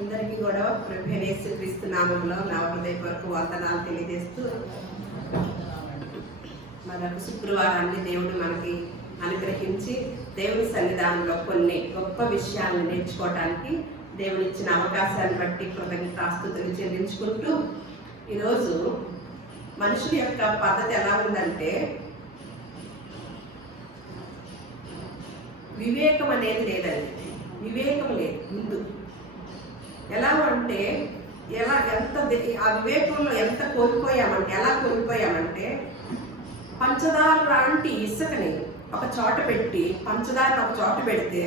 అందరికీ కూడా ప్రభువైన యేసుక్రీస్తు నామములో నా హృదయపూర్వక వందనాలు తెలియజేస్తూ మరొక శుక్రవారాన్ని దేవుడు మనకి అనుగ్రహించి దేవుని సన్నిధానంలో కొన్ని గొప్ప విషయాలను నేర్చుకోవడానికి దేవుడు ఇచ్చిన అవకాశాన్ని బట్టి కృతజ్ఞతాస్తుతులు చెల్లించుకుంటూ ఈరోజు మనుషుల యొక్క పద్ధతి ఎలా ఉందంటే వివేకం అనేది లేదండి. వివేకం లేదు ముందు. ఎలా అంటే ఆ వివేకంలో ఎంత ఎలా కోల్పోయామంటే పంచదార లాంటి ఇసుకని ఒక చోట పెట్టి పంచదారని ఒక చోట పెడితే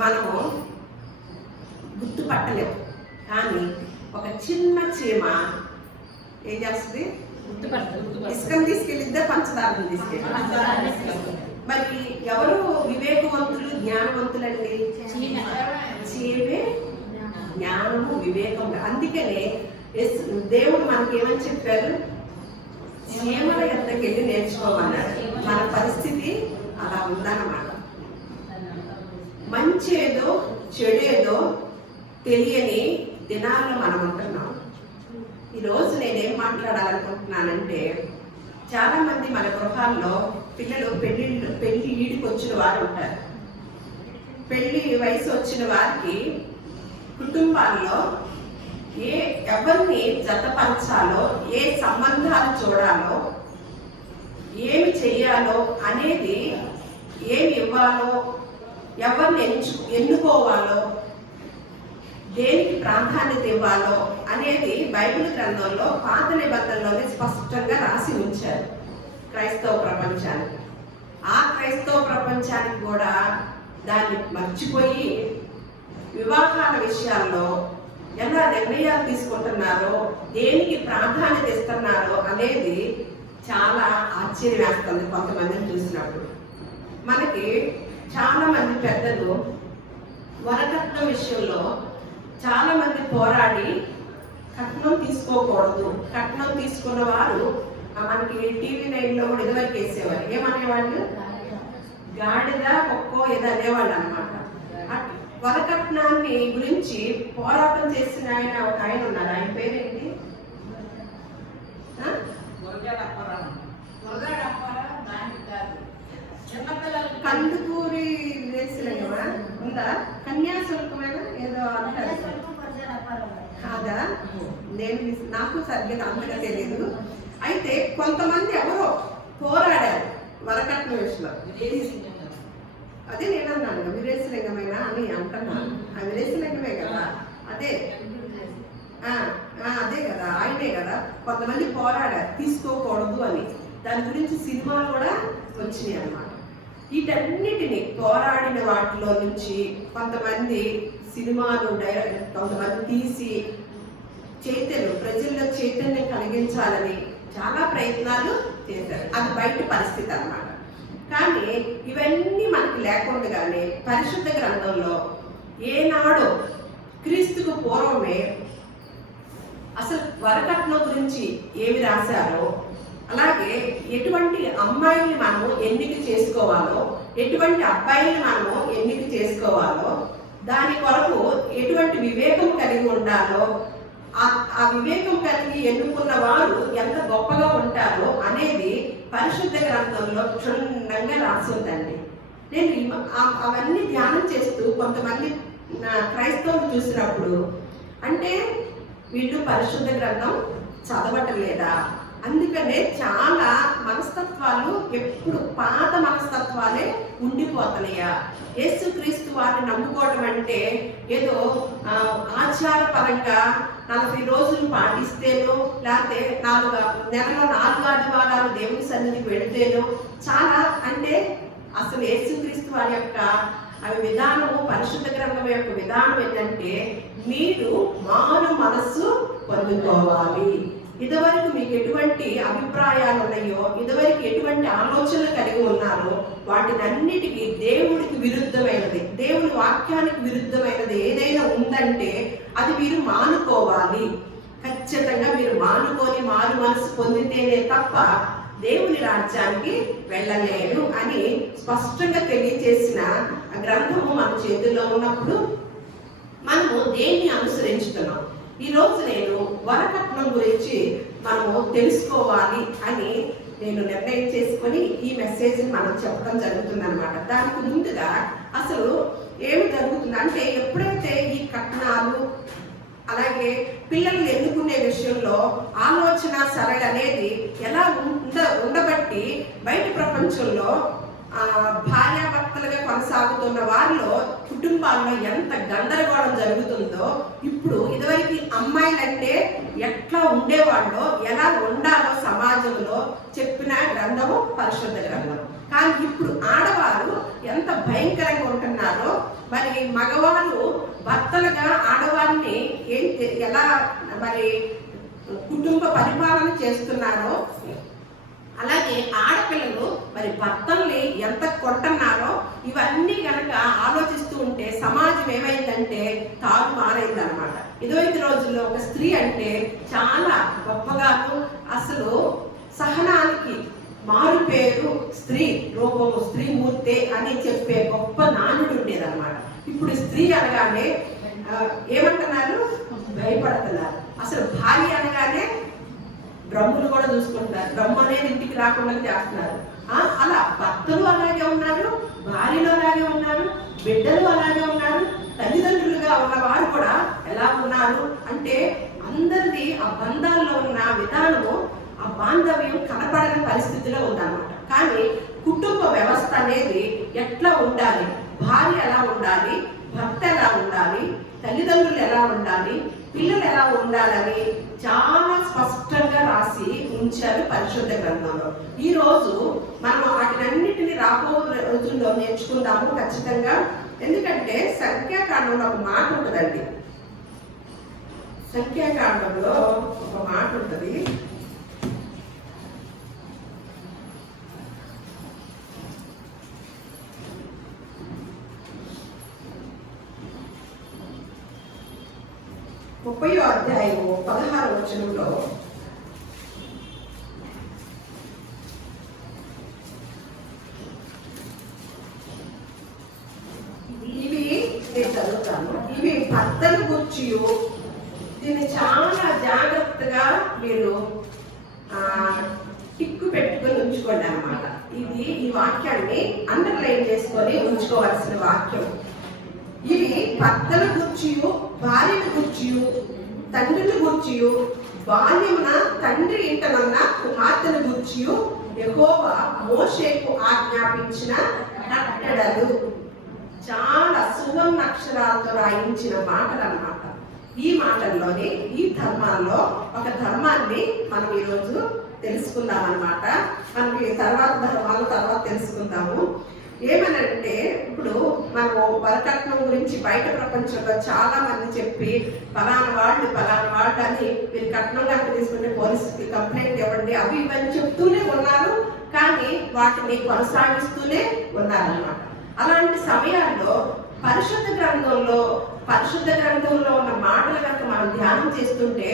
మనము గుర్తుపట్టలేము. కానీ ఒక చిన్న చీమ ఏం చేస్తుంది? ఇసుకని తీసుకెళ్ళిద్దా పంచదారని తీసుకెళ్ళి. మరి ఎవరు వివేకవంతులు జ్ఞానవంతులండి? చీమే జ్ఞానము వివేకము. అందుకనే దేవుడు మనకి ఏమని చెప్పారు? చీమల ఎంతకి వెళ్ళి నేర్చుకోమన్నాడు. మన పరిస్థితి అలా ఉందన్నమాట. మంచేదో చెడేదో తెలియని దినాల్లో మనం ఉంటున్నాం. ఈరోజు నేనేం మాట్లాడాలనుకుంటున్నానంటే, చాలా మంది మన గృహాల్లో పిల్లలు పెళ్లి ఈడికి వచ్చిన వారు ఉంటారు. పెళ్లి వయసు వచ్చిన వారికి కుటుంబాల్లో ఎవరిని జతపరచాలో, ఏ సంబంధాలు చూడాలో, ఏమి చెయ్యాలో అనేది, ఏమి ఇవ్వాలో, ఎవరిని ఎన్నుకోవాలో, దేనికి ప్రాధాన్యత ఇవ్వాలో అనేది బైబిల్ గ్రంథంలో పాత నిబంధనలోనే స్పష్టంగా రాసి ఉంచారు క్రైస్తవ ప్రపంచానికి. ఆ క్రైస్తవ ప్రపంచానికి కూడా దాన్ని మర్చిపోయి వివాహాల విషయాల్లో ఎలా నిర్ణయాలు తీసుకుంటున్నారో, దేనికి ప్రాధాన్యత ఇస్తున్నారో అనేది చాలా ఆశ్చర్యం వేస్తుంది కొంతమందిని చూసినప్పుడు. మనకి చాలా మంది పెద్దలు వరకట్నం విషయంలో చాలా మంది పోరాడి కట్నం తీసుకోకూడదు, కట్నం తీసుకున్న వారు మనకి టీవీ 9లో కూడా ఇదివరకు వేసేవారు. ఏమనేవాళ్ళు? గాడిద ఒక్కో ఏదో అనేవాళ్ళు అనమాట. వరకట్నాన్ని గురించి పోరాటం చేసిన ఒక ఆయన ఉన్నారు. ఆయన పేరేంటి? కందుకూరి విదేశీలింగమా ఉందా? కన్యాశుల్కమైన ఏదో అంటారు కాదా? నాకు సరిగ్గా అంతగా తెలియదు. అయితే కొంతమంది ఎవరో పోరాడారు వరకట్నం విషయంలో. అదే నేను అన్నాను విదేశీలింగమైన అని అంటున్నాను. ఆ విదేశీలింగమే కదా, అదే అదే కదా, ఆయనే కదా. కొంతమంది పోరాడారు తీసుకోకూడదు అని. దాని గురించి సినిమాలు కూడా వచ్చినాయి అన్నమాట. వీటన్నిటిని పోరాడిన వాటిలో నుంచి కొంతమంది సినిమాలు కొంతమంది తీసి ప్రజల్లో చైతన్యం కలిగించాలని చాలా ప్రయత్నాలు చేశారు. అది బయట పరిస్థితి అన్నమాట. కానీ ఇవన్నీ మనకు లేకుండానే పరిశుద్ధ గ్రంథంలో ఏనాడో క్రీస్తుకు పూర్వమే అసలు వరకట్నం గురించి ఏమి రాశారో, అలాగే ఎటువంటి అమ్మాయిల్ని మనము ఎన్నిక చేసుకోవాలో, ఎటువంటి అబ్బాయిల్ని మనము ఎన్నిక చేసుకోవాలో, దాని కొరకు ఎటువంటి వివేకం కలిగి ఉండాలో, ఆ వివేకం కలిగి ఎన్నుకున్న వారు ఎంత గొప్పగా ఉంటారో అనేది పరిశుద్ధ గ్రంథంలో క్షుణ్ణంగా రాసి ఉందండి. నేను అవన్నీ ధ్యానం చేస్తూ కొంతమంది క్రైస్తవులు చూసినప్పుడు, అంటే వీళ్ళు పరిశుద్ధ గ్రంథం చదవటం లేదా? అందుకనే చాలా మనస్తత్వాలు ఎప్పుడు పాత మనస్తత్వాలే ఉండిపోతున్నాయా? యేసుక్రీస్తు వారిని నమ్ముకోవడం అంటే ఏదో ఆచారపరంగా 40 రోజులు పాటిస్తేనో, లేకపోతే నెలలో 4 ఆదివారాలు దేవుని సన్నిధికి వెళితేనో చాలా. అంటే అసలు యేసుక్రీస్తు వారి యొక్క విధానము, పరిశుద్ధ గ్రంథం యొక్క విధానం ఏంటంటే, మీరు మారు మనస్సు పొందుకోవాలి. ఇదివరకు మీకు ఎటువంటి అభిప్రాయాలు ఉన్నాయో, ఇదివరకు ఎటువంటి ఆలోచనలు కలిగి ఉన్నారో, వాటినన్నిటికీ దేవుడికి విరుద్ధమైనది, దేవుని వాక్యానికి విరుద్ధమైనది ఏదైనా ఉందంటే అది మీరు మానుకోవాలి. ఖచ్చితంగా మీరు మానుకొని మారు మనసు పొందితేనే తప్ప దేవుని రాజ్యానికి వెళ్ళలేరు అని స్పష్టంగా తెలియజేసిన గ్రంథము మన చేతుల్లో ఉన్నప్పుడు మనము దేన్ని అనుసరించుతున్నాం? ఈరోజు నేను వరకట్నం గురించి మనము తెలుసుకోవాలి అని నేను నిర్ణయం చేసుకొని ఈ మెసేజ్ని మనం చెప్పడం జరుగుతుంది అనమాట. దానికి ముందుగా అసలు ఏమి జరుగుతుంది అంటే, ఎప్పుడైతే ఈ కట్నాలు అలాగే పిల్లల్ని ఎన్నుకునే విషయంలో ఆలోచన సరళి అనేది ఎలా ఉండబట్టి బయట ప్రపంచంలో భార్యాభర్తలుగా కొనసాగుతున్న వారిలో కుటుంబాల్లో ఎంత గందరగోళం జరుగుతుందో, ఇప్పుడు ఇదివరకు అమ్మాయిలంటే ఎట్లా ఉండేవాళ్ళో, ఎలా ఉండాలో సమాజంలో చెప్పిన గ్రంథము పరిశుద్ధ గ్రంథం. కానీ ఇప్పుడు ఆడవారు ఎంత భయంకరంగా ఉంటున్నారో, మరి మగవారు భర్తలుగా ఆడవారిని ఎలా మరి కుటుంబ పరిపాలన చేస్తున్నారో, అలాగే ఆడపిల్లలు మరి భర్తల్ని ఎంత కొంటున్నారో, ఇవన్నీ కనుక ఆలోచిస్తూ ఉంటే సమాజం ఏమైందంటే తారుమారైంది అనమాట. ఇదివరకు రోజుల్లో ఒక స్త్రీ అంటే చాలా గొప్పగాను, అసలు సహనానికి మారు పేరు స్త్రీ రూపము, స్త్రీమూర్తి అని చెప్పే గొప్ప నానుడు ఉండేదన్నమాట. ఇప్పుడు స్త్రీ అనగానే ఏమంటున్నారు? భయపడుతున్నారు. అసలు భార్య అనగానే డ్రమ్ములు కూడా చూసుకుంటున్నారు, డ్రమ్ అనేది ఇంటికి రాకుండా చేస్తున్నారు. అలా భర్తలు అలాగే ఉన్నారు, భార్యలు అలాగే ఉన్నారు, బిడ్డలు అలాగే ఉన్నారు, తల్లిదండ్రులుగా ఉన్న వారు కూడా ఎలా ఉన్నారు అంటే, అందరిది ఆ బంధాల్లో ఉన్న విధానము, ఆ బాంధవ్యం కనపడని పరిస్థితిలో ఉందన్నమాట. కానీ కుటుంబ వ్యవస్థ అనేది ఎట్లా ఉండాలి, భార్య ఎలా ఉండాలి, భర్త ఎలా ఉండాలి, తల్లిదండ్రులు ఎలా ఉండాలి, పిల్లలు ఎలా ఉండాలని చాలా స్పష్టంగా రాసి ఉంచారు పరిశుద్ధ గ్రంథంలో. ఈ రోజు మనం వాటినన్నిటిని రాబో రోజుల్లో నేర్చుకుందాము ఖచ్చితంగా. ఎందుకంటే సంఖ్యాకాండంలో ఒక మాట ఉంటుందండి. సంఖ్యాకాండంలో ఒక మాట ఉంటుంది. ముప్పయో అధ్యాయము 16వ వచనంలో, ఇవి నేను చదువుతాను. ఇవి భర్తను గుర్చి దీన్ని చాలా జాగ్రత్తగా మీరు టిక్కు పెట్టుకొని ఉంచుకోండి అన్నమాట. ఇది ఈ వాక్యాన్ని అండర్లైన్ చేసుకొని ఉంచుకోవాల్సిన వాక్యం. ఇవి భర్తను గూర్చియు, భార్యను గూర్చియు, తండ్రిని గూర్చియు, బాల్యమున తండ్రి ఇంటనున్న కుమార్తెను గూర్చియు యెహోవా మోషేకు ఆజ్ఞాపించిన కట్టడలు. చాలా సువర్ణ అక్షరాలతో రాయించిన మాటలు అన్నమాట. ఈ మాటల్లోనే ఈ ధర్మాల్లో ఒక ధర్మాన్ని మనం ఈరోజు తెలుసుకుందాం అన్నమాట. మనకి తర్వాత ధర్మాలు తర్వాత తెలుసుకుందాము. ఏమనంటే, ఇప్పుడు మనము వరకట్నం గురించి బయట ప్రపంచంలో చాలా మంది చెప్పి పలానా వాళ్ళు అని మీరు కట్నం కనుక తీసుకుంటే పోలీసుకి కంప్లైంట్ ఇవ్వండి, అవి ఇవన్నీ చెప్తూనే ఉన్నారు. కానీ వాటిని కొనసాగిస్తూనే ఉన్నారన్నమాట. అలాంటి సమయాల్లో పరిశుద్ధ గ్రంథంలో ఉన్న మాటలు కనుక మనం ధ్యానం చేస్తుంటే,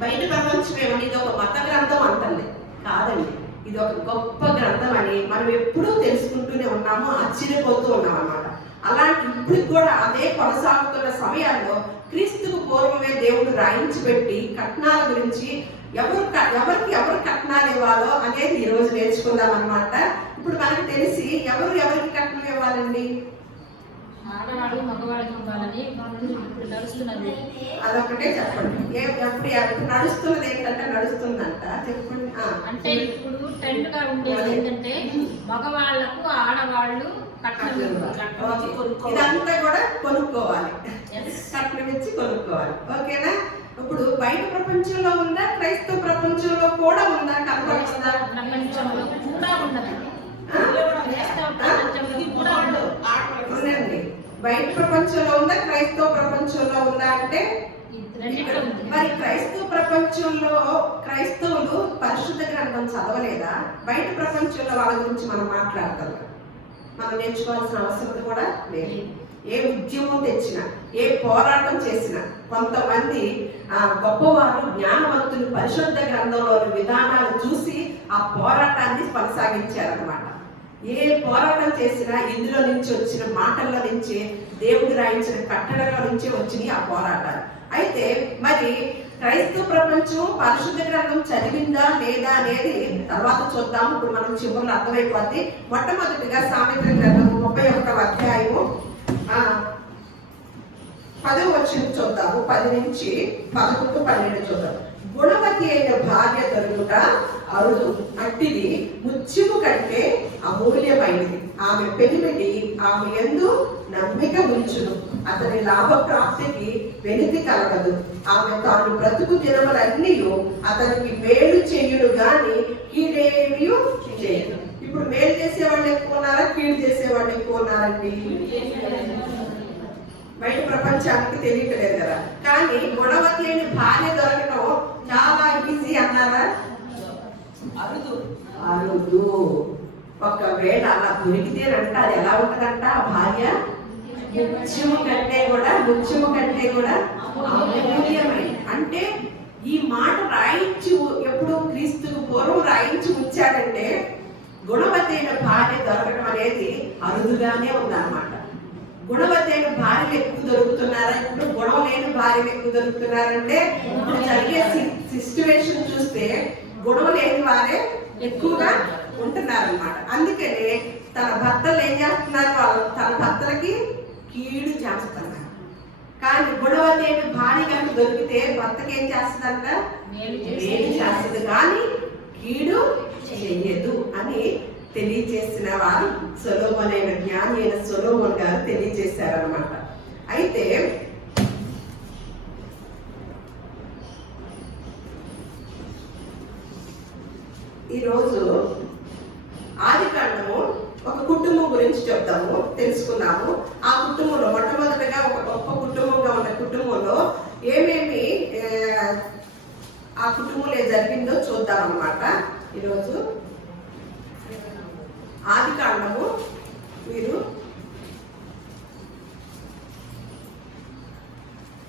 బయట ప్రపంచం ఏమని ఇది ఒక మత గ్రంథం అంటుంది. కాదండి, ఇది ఒక గొప్ప గ్రంథం అని మనం ఎప్పుడూ తెలుసుకుంటూనే ఉన్నాము, ఆశ్చర్యపోతూ ఉన్నాం అన్నమాట. అలాంటి ఇప్పుడు కూడా అదే కొనసాగుతున్న సమయాల్లో క్రీస్తుకు పూర్వమే దేవుడు రాయించి పెట్టి కట్నాల గురించి ఎవరికి కట్నాలు ఇవ్వాలో అనేది ఈ రోజు నేర్చుకుందాం అన్నమాట. ఇప్పుడు మనకు తెలిసి ఎవరికి కట్నం ఇవ్వాలండి? ఆడవాళ్ళు మగవాళ్ళకి ఇవ్వాలని ఇప్పుడు నడుస్తున్నది. అదొకటే చెప్పండి. ఎప్పుడు నడుస్తున్నది ఏంటంటే నడుస్తుందంట చెప్పండి. అంటే ఇప్పుడు ట్రెండ్ గా ఉండేది ఏంటంటే మగవాళ్ళకు ఆడవాళ్ళు ఇదంతా కూడా కొనుక్కోవాలి, కట్నం ఇచ్చి కొనుక్కోవాలి. ఓకేనా? ఇప్పుడు బయట ప్రపంచంలో ఉందా, క్రైస్తవ ప్రపంచంలో కూడా ఉందా? కనపడుతుందా? ప్రపంచంలో కూడా ఉన్నది. ఉందండి. బయట ప్రపంచంలో ఉందా, క్రైస్తవ ప్రపంచంలో ఉందా అంటే, మరి క్రైస్తవ ప్రపంచంలో క్రైస్తవులు పరిశుద్ధ గ్రంథం చదవలేదా? బయట ప్రపంచంలో వాళ్ళ గురించి మనం మాట్లాడతాం. మనం నేర్చుకోవాల్సిన అవసరం కూడా లేదు. ఏ ఉద్యమం తెచ్చినా, ఏ పోరాటం చేసినా, కొంతమంది గొప్పవారు జ్ఞానవంతులు పరిశుద్ధ గ్రంథంలోని విధానాలు చూసి ఆ పోరాటాన్ని కొనసాగించారన్నమాట. ఏ పోరాటం చేసినా ఇందులో నుంచి వచ్చిన మాటల్లో నుంచే, దేవుడు రాయించిన కట్టడలో నుంచే వచ్చినాయి ఆ పోరాటాలు. అయితే మరి క్రైస్తవ ప్రపంచం పరిశుద్ధ గ్రంథం చదివిందా లేదా అనేది తర్వాత చూద్దాము. ఇప్పుడు మనం చివరిలో అర్థమైపోద్ది. మొట్టమొదటిగా సామెతల గ్రంథం 31వ అధ్యాయము 10వ వచనం చూద్దాము. 10 నుంచి 11, 12 చూద్దాం. గుణవతి అయిన భార్య దొరుకుట అరుదు, అట్టిది ముత్యము కంటే అమూల్యమైనది. ఆమె పెనిమిటి ఆమె యందు నమ్మిక ఉంచును, అతని లాభప్రాప్తికి వెలితి కలగదు. ఆమె తాను బ్రతుకు దినములన్నీ అతనికి మేలు చేయుడు గాని కీడేమీ చేయదు. ఇప్పుడు మేలు చేసేవాళ్ళు ఎక్కువ ఉన్నారా, కీడు చేసేవాళ్ళు ఎక్కువ ఉన్నారండి? బయట ప్రపంచానికి తెలియట్లేదు కదా. కానీ గుణవతి అయిన భార్య దొరకడం చాలా ఈజీ అన్నారా? అరుదు. ఒకవేళ అలా దొరికితేనంట అది ఎలా ఉంటుందంట ఆ భార్య? ముత్యము కంటే కూడా అమూల్యమైన. అంటే ఈ మాట రాయించి ఎప్పుడు క్రీస్తుకు పూర్వం రాయించి ఉంచాడంటే గుణవతి అయిన భార్య దొరకడం అనేది అరుదుగానే ఉందన్నమాట. గుణవతి అయిన భార్యలు ఎక్కువ దొరుకుతున్నారా? ఇప్పుడు గుణం లేని భార్యలు ఎక్కువ దొరుకుతున్నారంటే ఇప్పుడు జరిగే సిచ్యువేషన్ చూస్తే గుణం లేని వారే ఎక్కువగా ఉంటున్నారన్నమాట. అందుకనే తన భర్తలు ఏం చేస్తున్నారు? వాళ్ళు తన భర్తలకి కీడు చేస్తున్నారు. కానీ గుణవతి అయిన భార్య కనుక దొరికితే భర్తకి ఏం చేస్తుందంట? మేలు చేస్తుంది, కానీ కీడు చెయ్యదు అని తెలియజేసిన వారు సొలొమోను అయిన జ్ఞాని అయిన సొలొమోను గారు తెలియజేశారనమాట. అయితే ఈరోజు ఆదికాండము ఒక కుటుంబం గురించి చెప్తాము, తెలుసుకున్నాము. ఆ కుటుంబంలో మొట్టమొదటిగా ఒక గొప్ప కుటుంబంగా ఉన్న కుటుంబంలో ఏమేమి ఆ కుటుంబంలో జరిగిందో చూద్దాం అన్నమాట. ఈరోజు ఆదికాండము మీరు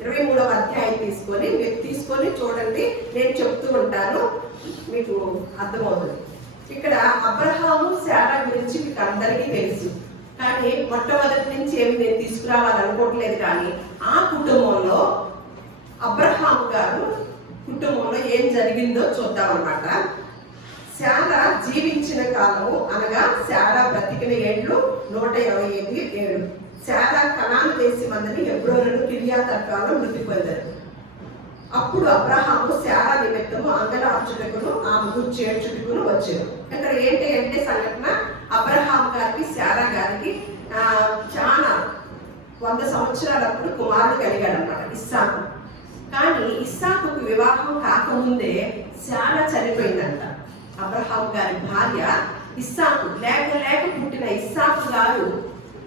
23వ అధ్యాయం తీసుకొని చూడండి. నేను చెప్తూ ఉంటాను, మీకు అర్థమవుతుంది. ఇక్కడ అబ్రహాము శారా గురించి మీకు అందరికీ తెలుసు. కానీ మొట్టమొదటి నుంచి ఏమి నేను తీసుకురావాలనుకోవట్లేదు. కానీ ఆ కుటుంబంలో అబ్రహాము గారు కుటుంబంలో ఏం జరిగిందో చూద్దాం అన్నమాట. శారా జీవించిన కాలము అనగా శారా బ్రతికిన ఏళ్ళు 125 ఏళ్ళు. శారా కనాను దేశమందని హెబ్రోనును కిర్యాతర్బాలో మృతి పొందారు. అప్పుడు అబ్రహాము శారా నిమిత్తము అంగలార్చుటకును ఆమెకు చేర్చుటకును వచ్చారు. ఇక్కడ ఏంటి అంటే సంఘటన, అబ్రహాము గారికి శారా గారికి చాలా 100 సంవత్సరాలప్పుడు కుమారుడు కలిగాడు అన్నమాట, ఇస్సాకు. కానీ ఇస్సాకుకు వివాహం కాకముందే శారా చనిపోయిందంట. అబ్రహాము గారి భార్య ఇస్సాకు లేక పుట్టిన ఇస్సాకు గారు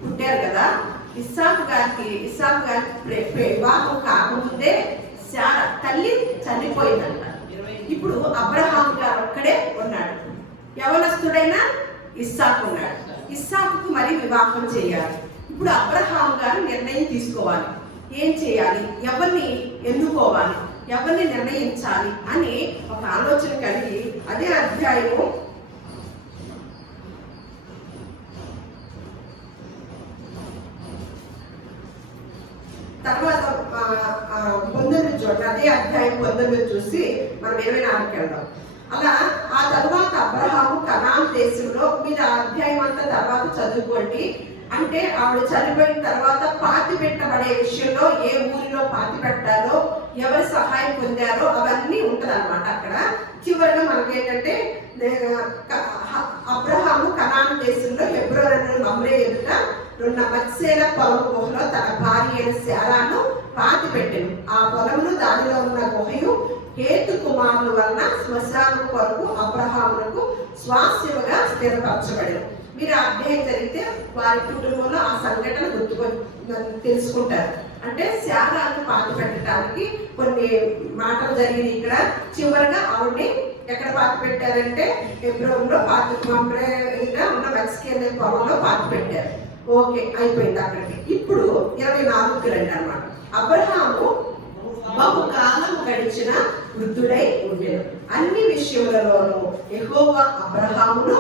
పుట్టారు కదా. ఇస్సాకు గారికి వివాహం కాకముందే శారా తల్లి చనిపోయిందంట. ఇప్పుడు అబ్రహాము గారు ఒక్కడే ఉన్నాడు. యవనస్తుడైన ఇస్సాకు ఉన్నాడు. ఇస్సాకుకు మరి వివాహం చేయాలి. ఇప్పుడు అబ్రహాము గారు నిర్ణయం తీసుకోవాలి, ఏం చేయాలి, ఎవరిని ఎన్నుకోవాలి, ఎవరిని నిర్ణయించాలి అని ఒక ఆలోచన కలిగి అదే అధ్యాయము 19 చూడండి. అదే అధ్యాయం 19 చూసి మనం 24కి వెళ్దాం. అలా ఆ తర్వాత అబ్రహాము కనాను దేశంలో, మీరు ఆ అధ్యాయం అంతా తర్వాత చదువుకోండి. అంటే ఆవిడ చనిపోయిన తర్వాత పాతి పెట్టబడే విషయంలో ఏ ఊరిలో పాతి పెట్టాలో, ఎవరి సహాయం పొందారో అవన్నీ ఉంటుంది అనమాట. అక్కడ చివరిగా మనకేంటంటే అబ్రహాము కనాను దేశంలో హెబ్రోను మమ్రే ఎదుట ఉన్న మత్సేల పొలము గుహలో తన భార్య అయిన శారాను పాతి పెట్టెను. ఆ పొలమును దానిలో ఉన్న గుహయు హేతు కుమారుల వలన శ్మశానం కొరకు అబ్రహామునకు స్వాస్యముగా స్థిరపరచబడెను. మీరు అధ్యాయం జరిగితే వారి కుటుంబంలో ఆ సంఘటన తెలుసుకుంటారు. అంటే శారాను పాతి పెట్టడానికి కొన్ని మాటలు జరిగినాయి. ఇక్కడ చివరిగా ఆవిడ్ని ఎక్కడ పాతి పెట్టారంటే హెబ్రోనులో మమ్రేగా ఉన్న మెక్సికన్ పొలంలో పాతి పెట్టారు. ఓకే, అయిపోయింది అక్కడికి. ఇప్పుడు 24కి రండి అన్నమాట. అబ్రహాము బహుకాలం గడిచిన వృద్ధుడై ఉండెను. అన్ని విషయములలోనూ యెహోవా అబ్రహామును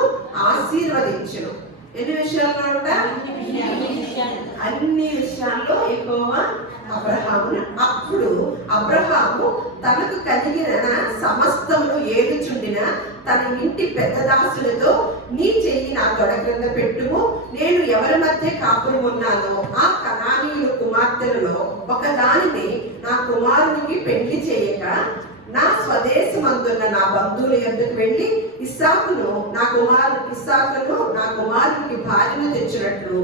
ఆశీర్వదించెను. ఎన్ని విషయాల్లో అంట? అన్ని విషయాల్లో యెహోవా అబ్రహామును. అప్పుడు అబ్రహాము తనకు కలిగిన సమస్తమును ఏడుచుండిన తన ఇంటి పెద్ద దాసులతో, నీ చెయ్యి నా తొడ క్రింద పెట్టుము, నేను ఎవరి మధ్య కాపురం ఉన్నానో ఆ కనానీయుల కుమార్తెలలో ఒకదానిని నా కుమారునికి పెళ్లి చేయక నా స్వదేశమందున్న నా బంధువుల యొద్దకు వెళ్ళి ఇస్సాకును నా కుమారునికి భార్యను తెచ్చినట్లు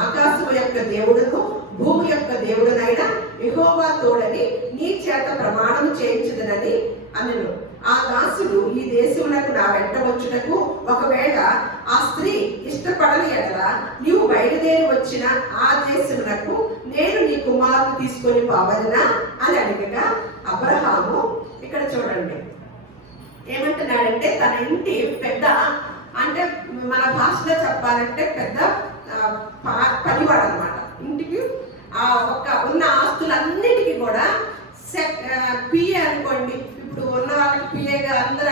ఆకాశము యొక్క దేవుడును భూమి యొక్క దేవుడునైనా యెహోవా తోడని నీ చేత ప్రమాణం చేయించుదనని అనెను. ఆ దాసుడు, ఈ దేశమునకు నా వెంట వచ్చుటకు ఒకవేళ ఆ స్త్రీ ఇష్టపడని ఎడల నీవు బయలుదేరి వచ్చిన ఆ దేశమునకు నేను నీ కుమారుని తీసుకొని పోవదనా అని అడిగగా అబ్రహాము, ఇక్కడ చూడండి ఏమంటున్నాడంటే, తన ఇంటి పెద్ద, అంటే మన భాషలో చెప్పాలంటే పెద్ద పనివాడు అనమాట. ఇంటికి ఉన్న ఆస్తులన్నిటికీ కూడా పిఏ అనుకోండి. ఇప్పుడు ఉన్న వాళ్ళకి పిఏగా అందరూ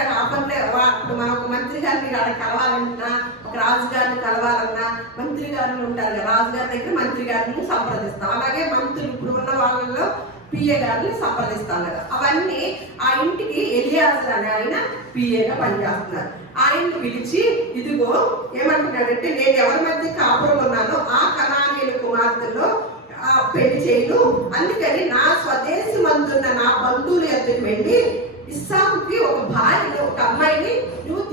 ఇప్పుడు మన ఒక మంత్రి గారిని కలవాలన్నా, ఒక రాజుగారిని కలవాలన్నా మంత్రి గారిని ఉంటారు కదా, రాజుగారి దగ్గర మంత్రి గారిని సంప్రదిస్తాం. అలాగే మంత్రులు ఇప్పుడు ఉన్న వాళ్ళలో పిఏ గారిని సంప్రదిస్తాం కదా. అవన్నీ ఆ ఇంటికి ఎలియాజర్ అనే ఆయన పిఏగా పనిచేస్తున్నారు. ఆయన్ని పిలిచి, ఇదిగో ఏమంటున్నాడంటే, నేను ఎవరి మధ్య కాపురం ఉన్నానో ఆ కనానీయుల కుమార్తెలో పెళ్లి చేయను, అందుకని నా స్వదేశమందున్న నా బంధువుల యొద్దకు వెళ్ళి ఇస్సాకుకి ఒక భార్యను, ఒక అమ్మాయిని నువ్వు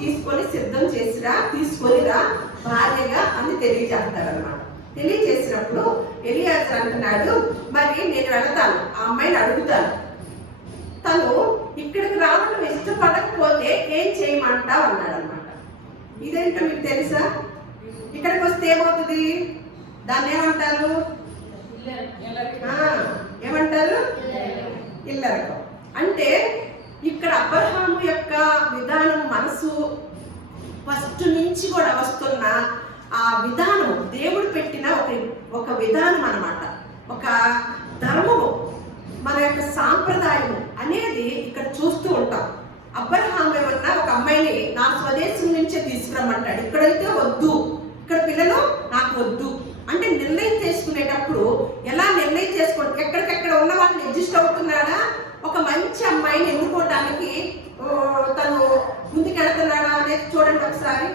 తీసుకొనిరా భార్యగా అని తెలియజేస్తారనమాట. తెలియజేసినప్పుడు ఎలియాజర్ అంటున్నాడు, మరి నేను వెళతాను, ఆ అమ్మాయిని అడుగుతాను, తను ఇక్కడికి రావడం ఇష్టపడకపోతే ఏం చేయమంటావు అన్నాడు అనమాట. ఇదేంటో మీకు తెలుసా? ఇక్కడికి వస్తే ఏమవుతుంది? దాన్ని ఏమంటారు? ఏమంటారు? ఇల్లరకం. అంటే ఇక్కడ అబ్రహాము యొక్క విధానం, మనసు ఫస్ట్ నుంచి కూడా వస్తున్న ఆ విధానం దేవుడు పెట్టిన ఒక విధానం అన్నమాట, ఒక ధర్మము, మన యొక్క సాంప్రదాయం అనేది ఇక్కడ చూస్తూ ఉంటాం. అబ్రహాము ఏమన్నా ఒక అమ్మాయిని నా స్వదేశం నుంచే తీసుకురమ్మంటాడు. ఇక్కడైతే వద్దు, ఇక్కడ పిల్లలు నాకు వద్దు అంటే నిర్ణయం చేసుకునేటప్పుడు ఎలా నిర్ణయం చేసుకోండి, ఎక్కడికెక్కడ ఉన్న వాళ్ళని అడ్జస్ట్ అవుతున్నాడా, ఒక మంచి అమ్మాయిని ఎన్నుకోవడానికి తను ముందుకెళ్తున్నాడా అనేది చూడండి ఒకసారి.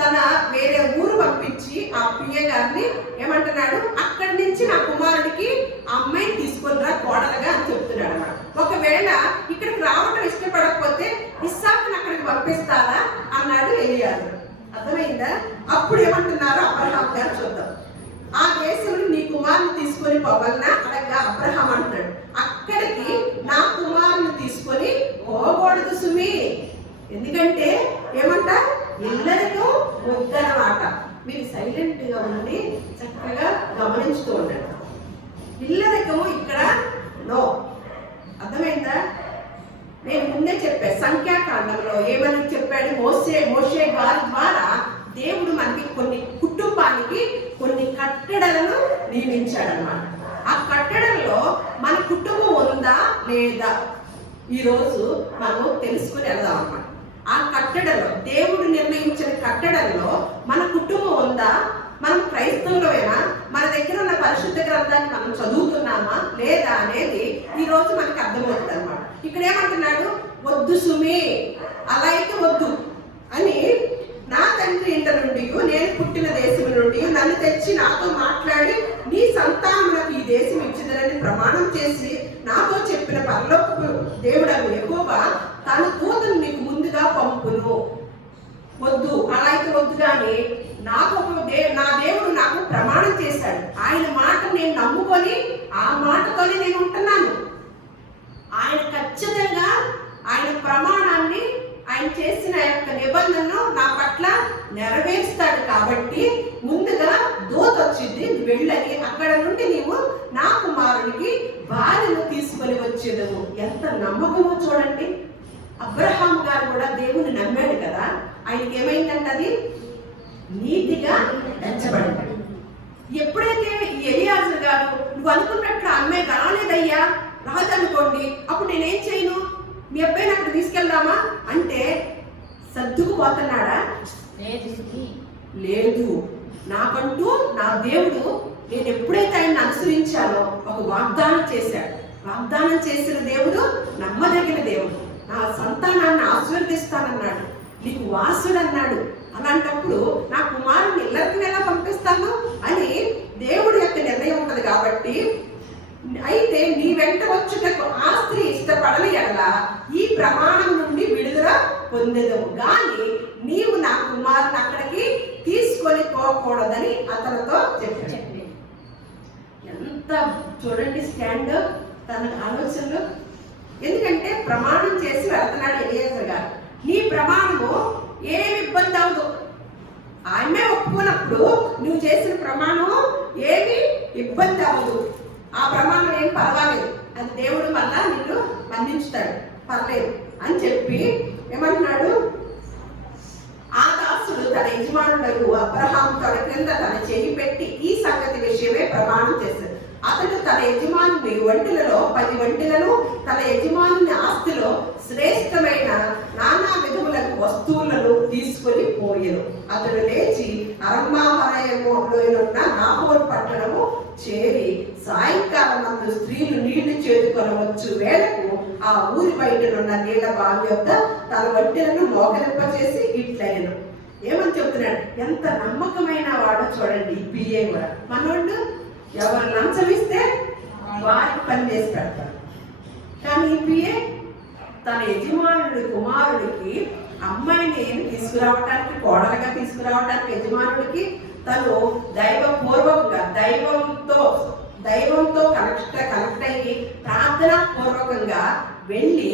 తన వేరే ఊరు పంపించి ఆ పిఏ గారిని ఏమంటున్నాడు, అక్కడి నుంచి నా కుమారుడికి ఆ అమ్మాయిని తీసుకొని రా కోడలుగా అని చెప్తున్నాడు అన్నమాట. ఒకవేళ ఇక్కడికి రావడం ఇష్టపడకపోతే ఇస్సాకుని అక్కడికి పంపిస్తారా అన్నాడు ఎలియాజరు. అర్థమైందా? అప్పుడు ఏమంటున్నారో అబ్రహాం గారు చూద్దాం. ఆ దేశంలో నీ కుమారుని తీసుకొని పోవాలన్నా అనగా అబ్రహాం అంటున్నాడు, అక్కడికి నా కుమారుని తీసుకొని పోకూడదు సుమి. ఎందుకంటే ఏమంట, ఇల్లరికో వద్దనమాట. మీరు సైలెంట్ గా ఉండి చక్కగా గమనించుతూ ఉండండి. ఇల్లరికము ఇక్కడ నో. అర్థమైందా? నేను ముందే చెప్పా, సంఖ్యాకాండంలో ఏమని చెప్పాడు, మోషే గారి ద్వారా దేవుడు మనకి కొన్ని కుటుంబానికి కొన్ని కట్టడలను నియమించాడనమాట. ఆ కట్టడల్లో మన కుటుంబం ఉందా లేదా ఈరోజు మనం తెలుసుకుని వెళ్దాం అన్నమాట. ఆ కట్టడలో దేవుడు నిర్ణయించిన కట్టడల్లో మన కుటుంబం ఉందా, మనం క్రైస్తవులమేనా, మన దగ్గర ఉన్న పరిశుద్ధ గ్రంథాన్ని మనం చదువుతున్నామా లేదా అనేది ఈ రోజు మనకి అర్థమవుతుంది అనమాట. ఇక్కడ ఏమంటున్నాడు, వద్దు సుమి, అలా అయితే వద్దు అని, నా తండ్రి ఇంట నుండి, నేను పుట్టిన దేశం నుండి నన్ను తెచ్చి నాతో మాట్లాడి నీ సంతానములకు ఈ దేశం ఇచ్చిదనని ప్రమాణం చేసి నాతో చెప్పిన పరలోకపు దేవుడగు యెహోవా తన దూతను నీకు ముందుగా పంపును. వద్దు, అలా అయితే వద్దు. కానీ నా దేవుడు నాకు ప్రమాణం చేశాడు, ఆయన మాట నేను నమ్ముకొని ఆ మాటతోనే నేను ఉంటున్నాను. ఆయన ఖచ్చితంగా ఆయన ప్రమాణాన్ని, ఆయన చేసిన యొక్క నిబంధనను నా పట్ల నెరవేరుస్తాడు. కాబట్టి ముందుగా దూత వచ్చింది, వెళ్ళని అక్కడ నుండి నీవు నా కుమారునికి భార్యను తీసుకొని వచ్చేదము. ఎంత నమ్మకమో చూడండి. అబ్రహాం గారు కూడా దేవుని నమ్మాడు కదా. ఆయనకి ఏమైందంటే అది నీతిగా ఎంచబడింది. ఎప్పుడైతే ఎలియాజరు గారు, నువ్వు అనుకున్నట్లు అమ్మాయి రాలేదయ్యా, రాదనుకోండి, అప్పుడు నేనేం చేయను, మీ అబ్బాయిని అక్కడ తీసుకెళ్దామా అంటే సర్దుకుపోతున్నాడా? లేదు. నాకంటూ నా దేవుడు నేను ఎప్పుడైతే ఆయన్ని అనుసరించానో ఒక వాగ్దానం చేశాడు. వాగ్దానం చేసిన దేవుడు నమ్మదగిన దేవుడు. నా సంతానాన్ని ఆశీర్వదిస్తానన్నాడు, నీకు వారసుడు అన్నాడు. అలాంటప్పుడు నా కుమారుని ఇళ్ళకి ఎలా పంపిస్తాను అని దేవుడి యొక్క నిర్ణయం ఉంటుంది. కాబట్టి అయితే నీ వెంట వచ్చుటకు ఆ స్త్రీ ఇష్టపడని ఎడల ఈ ప్రమాణం నుండి విడుదల పొందెదవు, కానీ నీవు నా కుమారుని అక్కడికి తీసుకొని పోకూడదని అతనితో చెప్పాడు. ఎంత చూడండి స్టాండ్ తన ఆలోచనలు. ఎందుకంటే ప్రమాణం చేసి వెళ్తున్నాడు ఎలియాజర్ గారు. నీ ప్రమాణము ఏమి ఇబ్బంది అవ్వదు. ఆమె ఒప్పుకున్నప్పుడు నువ్వు చేసిన ప్రమాణం ఏమి ఇబ్బంది అవ్వదు. ఆ ప్రమాణం ఏం పర్వాలేదు, అది దేవుడు మళ్ళా నిన్ను మన్నించుతాడు, పర్లేదు అని చెప్పి ఏమంటున్నాడు, ఆ దాసుడు తన యజమానుడు అబ్రహాము తన క్రింద తన చేయి పెట్టి ఈ సంగతి విషయమే ప్రమాణం చేశాడు. అతడు తన యజమానుని ఒంటిలలో 10 ఒంటిలను, తన యజమానుని ఆస్తిలో శ్రేష్టమైన నానా విధములకు వస్తువులను తీసుకొని పోయెను. అతడు లేచి అరమ్మాలయములోనున్న నాహోరు పట్టణము చేరి సాయంకాలం అందు స్త్రీలు నీళ్లు చేదుకొనవచ్చు వేళకు ఆ ఊరి బయటనున్న నీళ్ల బావి యొద్ద తన ఒంటెలను మోకరింపచేసి ఇట్లయ్యను. ఏమని చెప్తున్నాడు? ఎంత నమ్మకమైన వాడో చూడండి. పిఏ కూడా మనోళ్ళు ఎవరు లంచం ఇస్తే వారికి పని చేసి పెడతారు. కానీ పిఏ తన యజమానుడి కుమారుడికి అమ్మాయిని తీసుకురావడానికి, కోడలుగా తీసుకురావడానికి యజమానుడికి తను దైవపూర్వకంగా దైవంతో కనెక్ట్ అయ్యి ప్రార్థనా పూర్వకంగా వెళ్ళి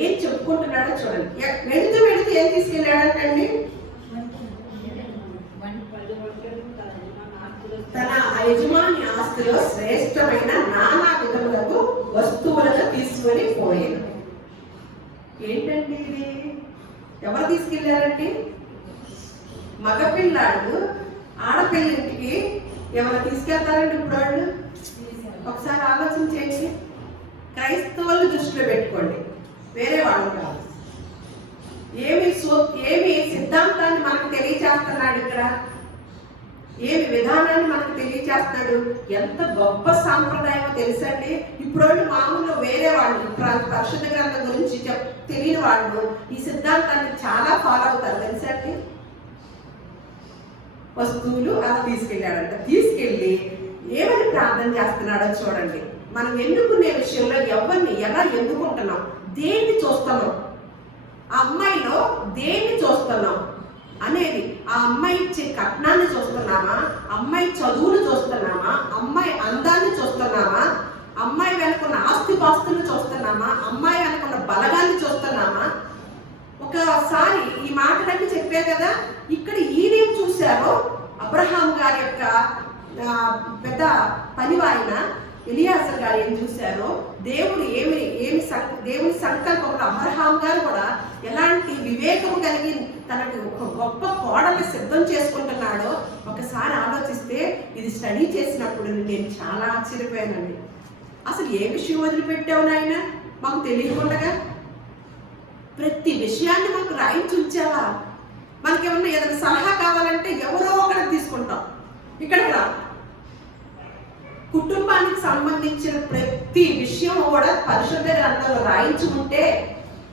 ఏం చెప్పుకుంటున్నాడో చూడండి. వెళుతూ ఏం తీసుకెళ్ళాడంటండి? తన యజమాని ఆస్తిలో శ్రేష్టమైన నానా విధములకు వస్తువులను తీసుకొని పోయాడు. ఏంటండి ఇది? ఎవరు తీసుకెళ్లారండి? మగపిల్లాడు ఆడపిల్లింటికి ఎవరు తీసుకెళ్తారండి ఇప్పుడు వాళ్ళు? ఒకసారి ఆలోచన చేసి క్రైస్తవులు దృష్టిలో పెట్టుకోండి, వేరే వాళ్ళు కాదు. ఏమి సిద్ధాంతాన్ని మనకు తెలియచేస్తున్నాడు ఇక్కడ, ఏమి విధానాన్ని మనకు తెలియచేస్తున్నాడు. ఎంత గొప్ప సాంప్రదాయమో తెలుసండి. ఇప్పుడు వాళ్ళు మామూలు వేరే వాళ్ళు పరిశుద్ధ గ్రంథం గురించి తెలియని వాళ్ళు ఈ సిద్ధాంతాన్ని చాలా ఫాలో అవుతారు తెలుసండి. వస్తువులు అలా తీసుకెళ్ళాడంట. తీసుకెళ్ళి ఏమని ప్రార్థన చేస్తున్నాడో చూడండి. మనం ఎన్నుకునే విషయంలో ఎవరిని ఎలా ఎన్నుకుంటున్నాం, దేన్ని చూస్తున్నాం, ఆ అమ్మాయిలో దేన్ని చూస్తున్నాం అనేది. ఆ అమ్మాయి ఇచ్చే కట్నాన్ని చూస్తున్నామా, అమ్మాయి చదువును చూస్తున్నామా, అమ్మాయి అందాన్ని చూస్తున్నామా, అమ్మాయి వెనుకున్న ఆస్తిపాస్తులు చూస్తున్నామా, అమ్మాయి వెనుకున్న బలగాన్ని చూస్తున్నామా? ఒకసారి ఈ మాటలన్నీ చెప్పే కదా, ఇక్కడ ఈయనేం చూశారో అబ్రహాం గారి యొక్క పెద్ద పనివాయన ఎలియాజర్ గారు ఏం చూశారో, దేవుడు దేవుని సంకల్పంలో అబ్రహాం గారు కూడా ఎలాంటి వివేకము కలిగి తనకు ఒక గొప్ప కోడల్ని సిద్ధం చేసుకుంటున్నాడో ఒకసారి ఆలోచిస్తే, ఇది స్టడీ చేసినప్పుడు నేను చాలా ఆశ్చర్యపోయానండి. అసలు ఏ విషయం వదిలిపెట్టావు నాయన మాకు తెలియకుండా? ప్రతి విషయాన్ని మాకు రాయించి ఉంచావా? మనకేమన్నా ఏదైనా సలహా కావాలంటే ఎవరో ఒకరికి తీసుకుంటాం. ఇక్కడ కుటుంబానికి సంబంధించిన ప్రతి విషయం కూడా పరిశుద్ధ గ్రంథంలో రాయించుకుంటే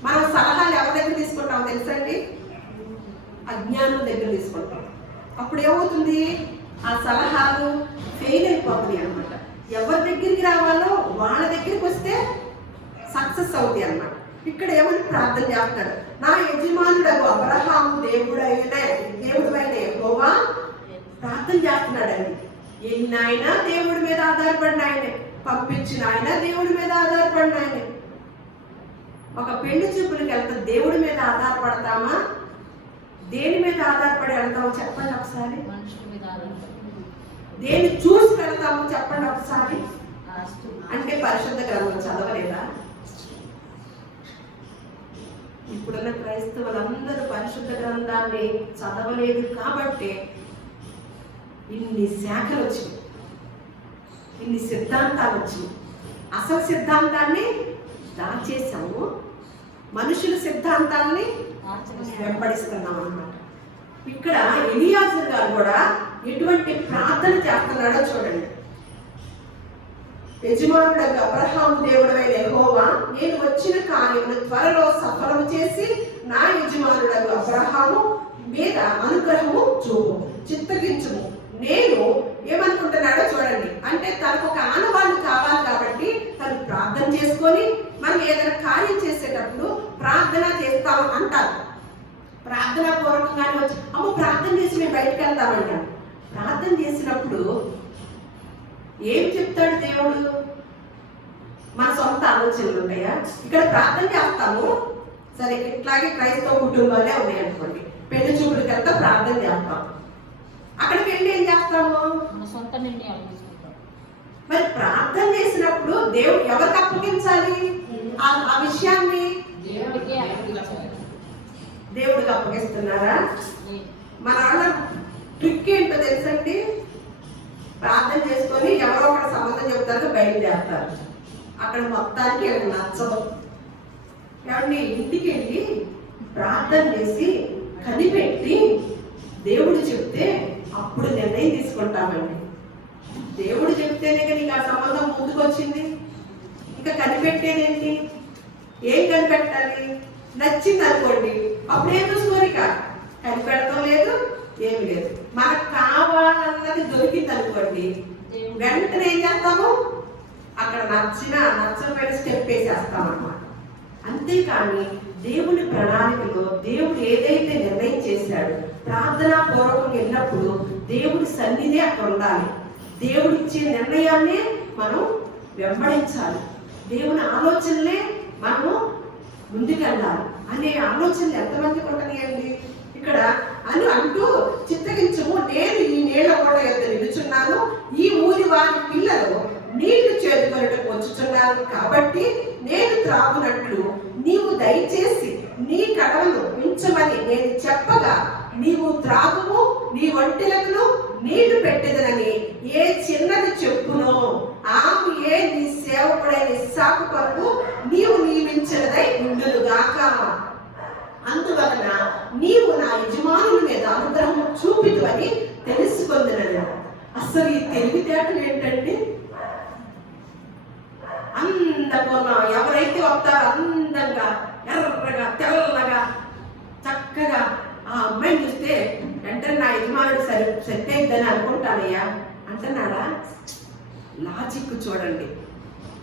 మనం సలహాలు ఎవరి దగ్గర తీసుకుంటాం తెలుసండి? అజ్ఞానం దగ్గర తీసుకుంటాం. అప్పుడు ఏమవుతుంది? ఆ సలహాలు ఫెయిల్ అయిపోతుంది అనమాట. ఎవరి దగ్గరికి రావాలో వాళ్ళ దగ్గరికి వస్తే సక్సెస్ అవుతాయి అన్నమాట. ఇక్కడ ఏమని ప్రార్థన చేస్తాడు? నా యజమానుడు అబ్రహాము దేవుడైన యెహోవా ప్రార్థన చేస్తున్నాడండి. ఎన్ని ఆయన దేవుడి మీద ఆధారపడిన ఆయనే, పంపించిన ఆయన దేవుడి మీద ఆధారపడిన ఆయనే. ఒక పెళ్లి చూపులకు వెళ్తే దేవుడి మీద ఆధారపడతామా, దేని మీద ఆధారపడి వెళ్తామో చెప్పండి ఒకసారి. దేన్ని చూసి వెళ్తామో చెప్పండి ఒకసారి. అంటే పరిశుద్ధ గ్రంథం చదవలేదా? ఇప్పుడున్న క్రైస్తవులందరూ పరిశుద్ధ గ్రంథాన్ని చదవలేదు కాబట్టి ఇన్ని శాఖలు వచ్చినాయి, ఇన్ని సిద్ధాంతాలు వచ్చినాయి. అసలు సిద్ధాంతాన్ని దాచేసాము, మనుషుల సిద్ధాంతాన్ని వెంబడిస్తున్నాం అన్నమాట. ఇక్కడ ఎలియాజరు గారు కూడా ఎటువంటి ప్రార్థన చేస్తున్నాడో చూడండి. యజమానుడకు అబ్రహాము దేవుడైన యెహోవా, నేను వచ్చిన కార్యమును త్వరలో సఫలము చేసి నా యజమానుడకు అబ్రహాము మీద అనుగ్రహము చూపు, చిత్తగించుము. నేను ఏమనుకుంటున్నాడో చూడండి. అంటే తనకు ఒక ఆనవాళ్ళు కావాలి కాబట్టి తను ప్రార్థన చేసుకొని, మనం ఏదైనా కార్యం చేసేటప్పుడు ప్రార్థన చేస్తాం అంటారు. ప్రార్థన పూర్వకంగానే వచ్చి అమ్మ ప్రార్థన చేసి మేము బయటకు వెళ్తామంటాం. ప్రార్థన చేసినప్పుడు ఏం చెప్తాడు దేవుడు? మన సొంత ఆలోచనలు ఉంటాయా? ఇక్కడ ప్రార్థన చేస్తాము, సరే ఇట్లాగే క్రైస్తవ కుటుంబాలే ఉన్నాయి అనుకోండి, పెళ్లి చూపులకి వెళ్తా ప్రార్థన చేస్తాం. అక్కడికి వెళ్ళి ఏం చేస్తాము? సొంత నిర్ణయాలు తీసుకుంటాం. మరి ప్రార్థన చేసినప్పుడు దేవుడు ఎవరికి అప్పగించాలి? ఆ విషయాన్ని దేవుడికి అప్పగిస్తున్నారా? మన వాళ్ళ ట్రిక్ ఏంటో తెలుసండి, ప్రార్థన చేసుకొని ఎవరో ఒకటి సంబంధం చెప్తారో బయలుదేరుతారు. అక్కడ మొత్తానికి నచ్చదు. కాబట్టి ఇంటికి వెళ్ళి ప్రార్థన చేసి కనిపెట్టి దేవుడు చెప్తే అప్పుడు నిర్ణయం తీసుకుంటామండి. దేవుడు చెప్తేనే కదా నీకు ఆ సంబంధం ముందుకు వచ్చింది. ఇంకా కనిపెట్టేదేంటి? ఏం కనిపెట్టాలి? నచ్చింది అనుకోండి, అప్పుడేం చూసుకోరిక కనిపెడతాం లేదు, ఏమి లేదు. మనకు కావాలన్నది దొరికింది అనుకోండి, వెంటనే ఏం చేస్తాము? అక్కడ నచ్చకపోయిన స్టెప్ వేసేస్తాం అన్నమాట. అంతేకాని దేవుని ప్రణాళికలో దేవుడు ఏదైతే నిర్ణయం చేశాడో ప్రార్థనా పూర్వకం వెళ్ళినప్పుడు దేవుడి సన్నిధి అక్కడ ఉండాలి. దేవుడు ఇచ్చే నిర్ణయాన్నే మనం వెంబడించాలి. దేవుని ఆలోచనలే మనము ముందుకెళ్ళాలి అనే ఆలోచనలు ఎంతమందికి ఉంటున్నాయండి ఇక్కడ అని అంటూ, చిత్తగించము, నేను ఈ నీళ్ల కోట యొద్ద నిలుచున్నాను, ఈ ఊరి వారి పిల్లలు నీళ్లు చేదుకొనటకు వచ్చుచున్నారు, కాబట్టి నేను త్రాగునట్లు నీవు దయచేసి నీ కడవను ఉంచమని నేను చెప్పగా నీవు త్రాగుము, నీ ఒంటెలకు నీళ్లు పెట్టెదనని ఏ చిన్నది చెప్పునో ఆమె ఏ నీ సేవకుడైన ఇస్సాకు కొరకు నీవు నియమించినదై ఉండునుగాక. అందువలన నీవు నా యజమానుల మీద అనుగ్రహం చూపితువని తెలుసుకుందనని. అసలు ఈ తెలివితేటలు ఏంటంటే, అందకుండా ఎవరైతే వస్తారో అందంగా ఎర్రగా తెల్లగా చక్కగా ఆ అమ్మాయిని చూస్తే వెంటనే నా యజమానుడు సెట్ అయిద్దని అనుకుంటానయ్యా అంటున్నాడా? లాజిక్ చూడండి.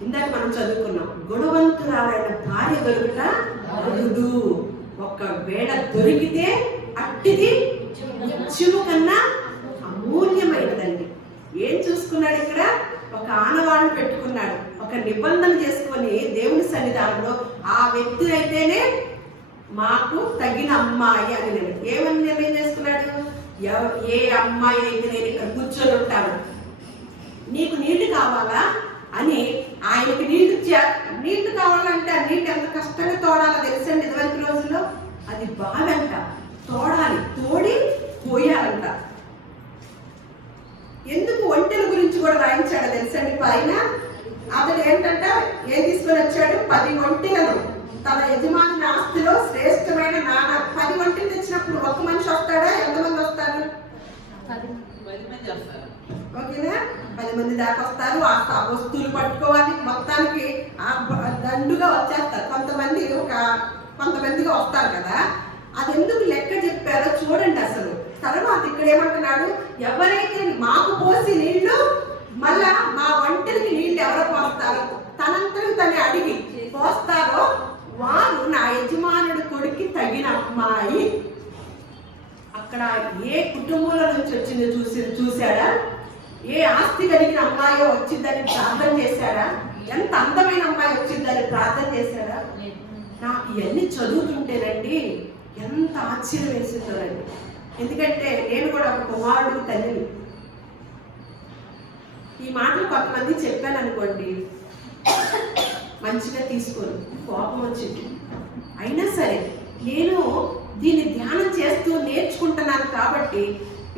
ఇందాక మనం చదువుకున్నాం, గుణవంతురాలైన భార్య దొరుకుట అరుదు, ఒకవేళ దొరికితే అట్టిది ముత్యము కన్నా అమూల్యమైనదండి. ఏం చూసుకున్నాడు ఇక్కడ? ఒక ఆనవాళ్ళు పెట్టుకున్నాడు, ఒక నిబంధన చేసుకొని దేవుని సన్నిధానంలో ఆ వ్యక్తి అయితేనే మాకు తగిన అమ్మాయి అని నేను ఏమని నిర్ణయం చేసుకున్నాడు? ఏ అమ్మాయి అయితే నేను ఇక్కడ కూర్చొని ఉంటాను, నీకు నీళ్లు కావాలా అని ఆయనకి నీళ్లు కావాలంటే ఆ నీళ్ళు ఎంత కష్టంగా తోడాలో తెలుసండి. ఇదివరకు రోజుల్లో అది బాగంట, తోడాలి, తోడి పోయాలంట. ఎందుకు ఒంటెల గురించి కూడా రాయించాడో తెలుసండి పైన. అతడు ఏంటంటే ఏం తీసుకొని వచ్చాడు? 10 ఒంటెలను తన యజమాని ఆస్తిలో శ్రేష్టమైన 10 ఒంటెలు తెచ్చినప్పుడు ఒక మనిషి వస్తాడా? ఎంతమంది వస్తారు? 10 మంది వస్తారు. ఓకేనా? 10 మంది దాకా వస్తారు. ఆ వస్తువులు పట్టుకోవాలి, మొత్తానికి దండుగా వచ్చేస్తారు. కొంతమందిగా వస్తారు కదా. అది ఎందుకు లెక్క చెప్పారో చూడండి. అసలు తర్వాత ఇక్కడ ఏమంటున్నాడు? ఎవరైతే మాకు పోసి నీళ్లు మళ్ళా మా ఒంటరికి నీళ్లు ఎవరో పోస్తారో తనంతకు తను అడిగి పోస్తారో వారు నా యజమానుడు కొడుక్కి తగిన అమ్మాయి. అక్కడ ఏ కుటుంబంలో నుంచి వచ్చిందో చూశాడా? ఏ ఆస్తి కలిగిన అమ్మాయో వచ్చిందని ప్రార్థన చేశాడా? ఎంత అందమైన అమ్మాయి వచ్చిందని ప్రార్థన చేశాడా? నాకు ఇవన్నీ చదువుతుంటేనండి ఎంత ఆశ్చర్యం వేసిందోనండి. ఎందుకంటే నేను కూడా ఒక కుమారుడు తల్లిని. ఈ మాటలు కొంతమంది చెప్పాను అనుకోండి, మంచిగా తీసుకోను, కోపం వచ్చింది. అయినా సరే నేను దీన్ని ధ్యానం చేస్తూ నేర్చుకుంటున్నాను కాబట్టి,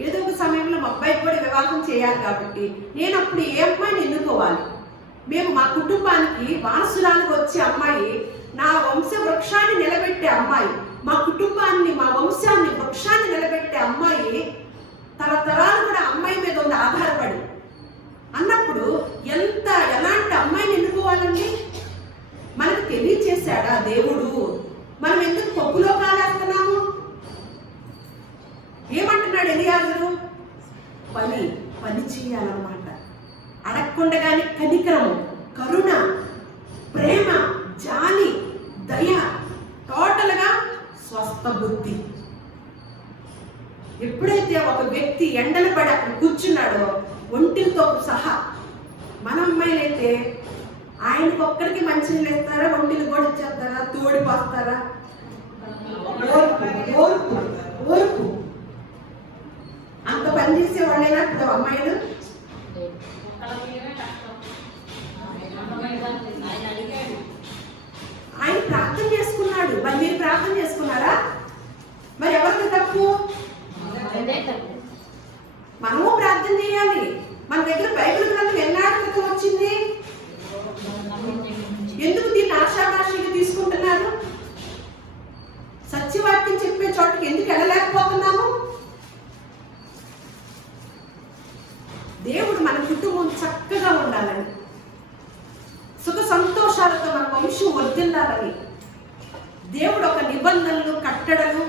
ఏదో ఒక సమయంలో మా అబ్బాయికి కూడా వివాహం చేయాలి కాబట్టి నేను అప్పుడు ఏ అమ్మాయిని ఎన్నుకోవాలి? మేము మా కుటుంబానికి వారసురాలకు వచ్చే అమ్మాయి, నా వంశ వృక్షాన్ని నిలబెట్టే అమ్మాయి, మా కుటుంబాన్ని, మా వంశాన్ని, వృక్షాన్ని నిలబెట్టే అమ్మాయి తరతరాలు కూడా అమ్మాయి మీద ఉంది ఆధారపడి అన్నప్పుడు ఎలాంటి అమ్మాయిని ఎన్నుకోవాలండి? మనకు తెలియచేశాడా దేవుడు? మనం ఎందుకు పప్పులో కాలేస్తున్నాము? ఏమంటున్నాడు ఎలియాజరు? పని చేయాలన్నమాట. అడగకుండగానే కనికరము, కరుణ, ప్రేమ, జాలి, దయ, టోటల్గా స్వస్థ బుద్ధి. ఎప్పుడైతే ఒక వ్యక్తి ఎండలు పడి అక్కడ కూర్చున్నాడో ఒంటితో సహా, మన అమ్మాయిలైతే ఆయనకు ఒక్కరికి మంచినీళ్ళు ఇస్తారా, ఒంటిని కూడా ఇచ్చేస్తారా, తోడిపోస్తారా? ఓర్పు. అంత పని చేసే వాళ్ళైనా ఇప్పుడు అమ్మాయిలు. ఆయన ప్రార్థన చేసుకున్నాడు, మరి మీరు ప్రార్థన చేసుకున్నారా? మరి ఎవరికి తప్పు? మనము ప్రార్థన చేయాలి. మన దగ్గర బైబిల్ గ్రంథం ఎన్నాళ్ళ క్రితం వచ్చింది? ఎందుకు దీన్ని ఆషామాషిగా తీసుకుంటున్నారు? సత్యవాక్యం చెప్పే చోటుకి ఎందుకు వెళ్ళలేకపోతున్నాము? దేవుడు మన కుటుంబం చక్కగా ఉండాలని, సుఖ సంతోషాలతో మన వంశం వర్ధిల్లాలని, దేవుడు ఒక నిబంధనలు, కట్టడలు,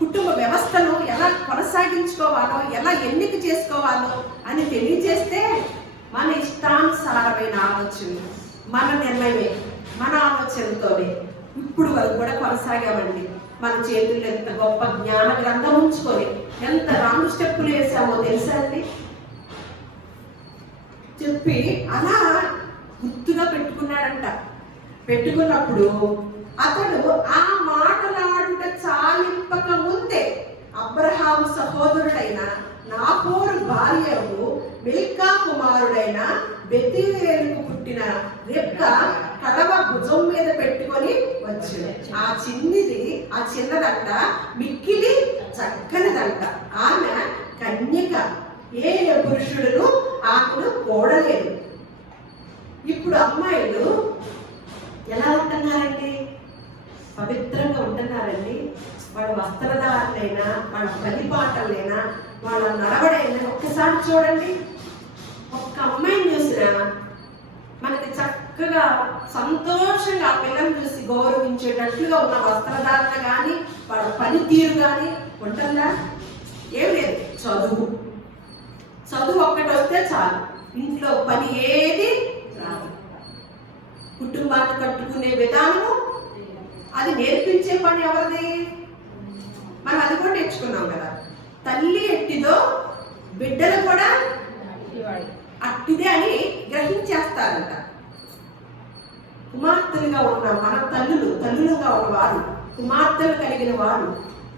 కుటుంబ వ్యవస్థను ఎలా కొనసాగించుకోవాలో, ఎలా ఎన్నిక చేసుకోవాలో అని తెలియజేస్తే మన ఇష్టానుసారమైన ఆలోచనలు, మన నిర్ణయమే, మన ఆలోచనతోనే ఇప్పుడు వరకు కూడా కొనసాగామండి. మన చేతుల్లో ఎంత గొప్ప జ్ఞాన గ్రంథం ఉంచుకొని ఎంత రాంగ్ స్టెప్పులు వేసామో తెలుసా అండి? చెప్పి అలా గుర్తుగా పెట్టుకున్నాడంట. పెట్టుకున్నప్పుడు అతడు ఆ మాటలాడుట చాలింపక ముందే అబ్రహాము సహోదరుడైన నాహోరు భార్యకు మిల్కా కుమారుడైన బెతూయేలుకు పుట్టిన రెబ్కా కడవ భుజం మీద పెట్టుకొని వచ్చింది. ఆ చిన్నదంట మిక్కిలి చక్కనిదంట. ఆమె కన్యక, ఏ పురుషుడును ఆమెను కూడలేదు. ఇప్పుడు అమ్మాయిలు ఎలా ఉంటున్నారండి? పవిత్రంగా ఉంటున్నారండి. వాళ్ళ వస్త్రధారులైనా, వాళ్ళ పనిపాటలైనా, వాళ్ళ నడవడైనా ఒక్కసారి చూడండి. ఒక్క అమ్మాయిని చూసినా మనకి చక్కగా సంతోషంగా ఆ పిల్లల్ని చూసి గౌరవించేటట్లుగా ఉన్న వస్త్రధారణ కానీ, వాళ్ళ పనితీరు కానీ ఉంటుందా? ఏం లేదు. చదువు ఒక్కటి వస్తే చాలు, ఇంట్లో పని ఏది రాదు. కుటుంబాన్ని కట్టుకునే విధానము అది నేర్పించే పని ఎవరిది? మనం అది కూడా నేర్చుకున్నాం కదా. తల్లి ఎట్టిదో బిడ్డలు కూడా అట్టిదే అని గ్రహించేస్తారంట. కుమార్తెలుగా ఉన్న మన తల్లులుగా ఉన్నవారు, కుమార్తెలు కలిగిన వారు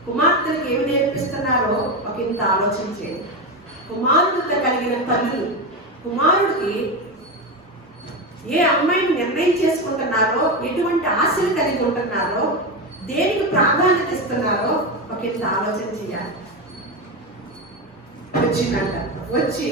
కుమార్తెలకు ఏమి నేర్పిస్తున్నారో ఒక ఇంత ఆలోచన చేయండి. కుమారుడితో కలిగిన తల్లులు కుమారుడికి ఏ అమ్మాయిని నిర్ణయం చేసుకుంటున్నారో, ఎటువంటి ఆశలు కలిగి ఉంటున్నారో, దేనికి ప్రాధాన్యత ఇస్తున్నారో ఒక ఇంత ఆలోచన చేయాలి. వచ్చిందంట. వచ్చి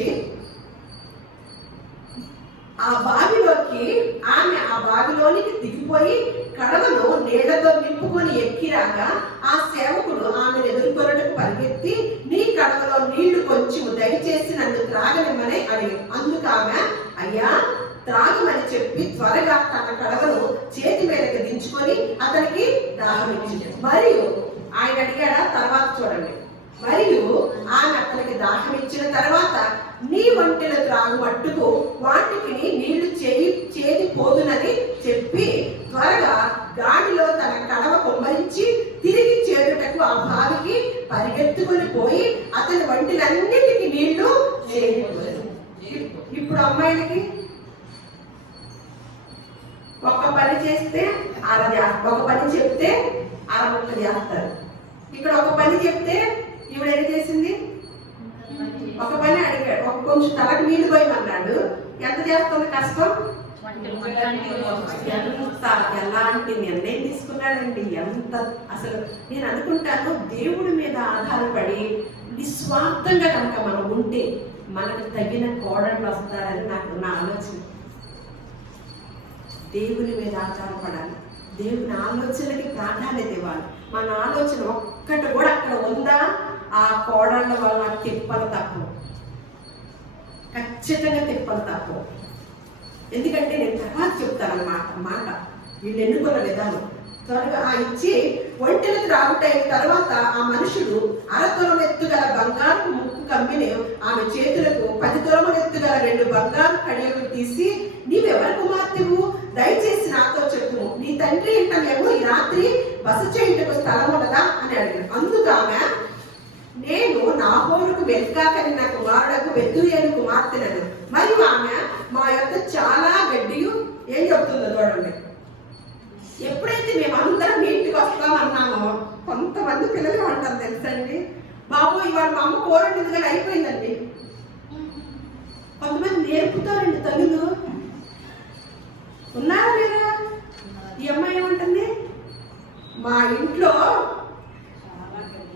ఆమె ఆ బావిలోనికి దిగిపోయి కడవను నీళ్లతో నింపుకొని ఎక్కిరాగా ఆ సేవకుడు ఆమెను ఎదుర్కొనటకు పరిగెత్తి, నీ కడవలో నీళ్లు కొంచెం దయచేసి నన్ను త్రాగనిమ్మని అడిగి, అందుకు ఆమె అయ్యా త్రాగమని చెప్పి త్వరగా తన కడవను చేతి మీదకి దించుకొని అతనికి దాహం ఇచ్చింది. మరియు ఆయన అడిగాడా? తర్వాత చూడండి. మరియు ఆమె అతనికి దాహం ఇచ్చిన తర్వాత, నీ వంటల త్రాగు మట్టుకు వాటికి నీళ్లు చేది పోదునని చెప్పి త్వరగా గాడిలో తన కడవ కొమ్మరించి తిరిగి చేరుటకు ఆ బావికి పరిగెత్తుకుని పోయి అతని వంటిలన్నిటికీ నీళ్లు చేరిపోయారు. ఇప్పుడు అమ్మాయిలకి ఒక పని చేస్తే ఒక పని చెప్తే అరముక్క చేస్తారు. ఇక్కడ ఒక పని చెప్తే ఈవిడ ఏం చేసింది? ఒక పని అడిగాడు, ఒక కొంచెం తలకు నీళ్లు పోయమన్నాడు. ఎంత చేస్తుంది కష్టం? ఎలాంటి నిర్ణయం తీసుకున్నాడండి! ఎంత అసలు నేను అనుకుంటాను, దేవుడి మీద ఆధారపడి నిస్వార్థంగా కనుక మనం ఉంటే మనకు తగిన కోడళ్ళు వస్తారని నా ఆలోచన. దేవుని మీద ఆధారపడాలి, దేవుని ఆలోచనలకి ప్రాధాన్యత ఇవ్వాలి. మన ఆలోచన ఒక్కటి కూడా అక్కడ ఉందా, ఆ కోడళ్ళ వల్ల తిప్పలు తక్కువ, ఖచ్చితంగా తిప్పలు తక్కువ. ఎందుకంటే నేను తర్వాత చెప్తానన్నమాట మాట వీళ్ళు ఎన్నుకున్న విధానం. త్వరగా ఇచ్చి ఒంటెలకు రాగుటైన తర్వాత ఆ మనుషుడు 1/2 తులం ఎత్తుగల బంగారు ముక్కు కమ్మిని ఆమె చేతులకు 10 తులముల ఎత్తుగల 2 బంగారు కడియలు తీసి, నీవెవరి కుమార్తెవు, దయచేసి నాతో చెప్పుము, నీ తండ్రి ఇంట మేము ఈ రాత్రి బస చేయుటకు స్థలం ఉన్నదా అని అడిగాను. అందుకు ఆమె, నేను నాహోరుకు వెల్కా కలిగిన కుమారుడకు బెతూయేలు కుమార్తెనను, మరియు ఆమె మా యొక్క చాలా గడ్డియు ఏం చెప్తుందో చూడండి. ఎప్పుడైతే మేమందరం మీ ఇంటికి వస్తామన్నామో కొంతమంది పిల్లలు అంటారు తెలుసండి, బాబు ఇవాళ మా అమ్మ కూర వండింది అయిపోయిందండి. కొంతమంది నేర్పుతారండి తల్లులు, ఉన్నారా లేదా? ఈ అమ్మాయి ఏమంటుంది, మా ఇంట్లో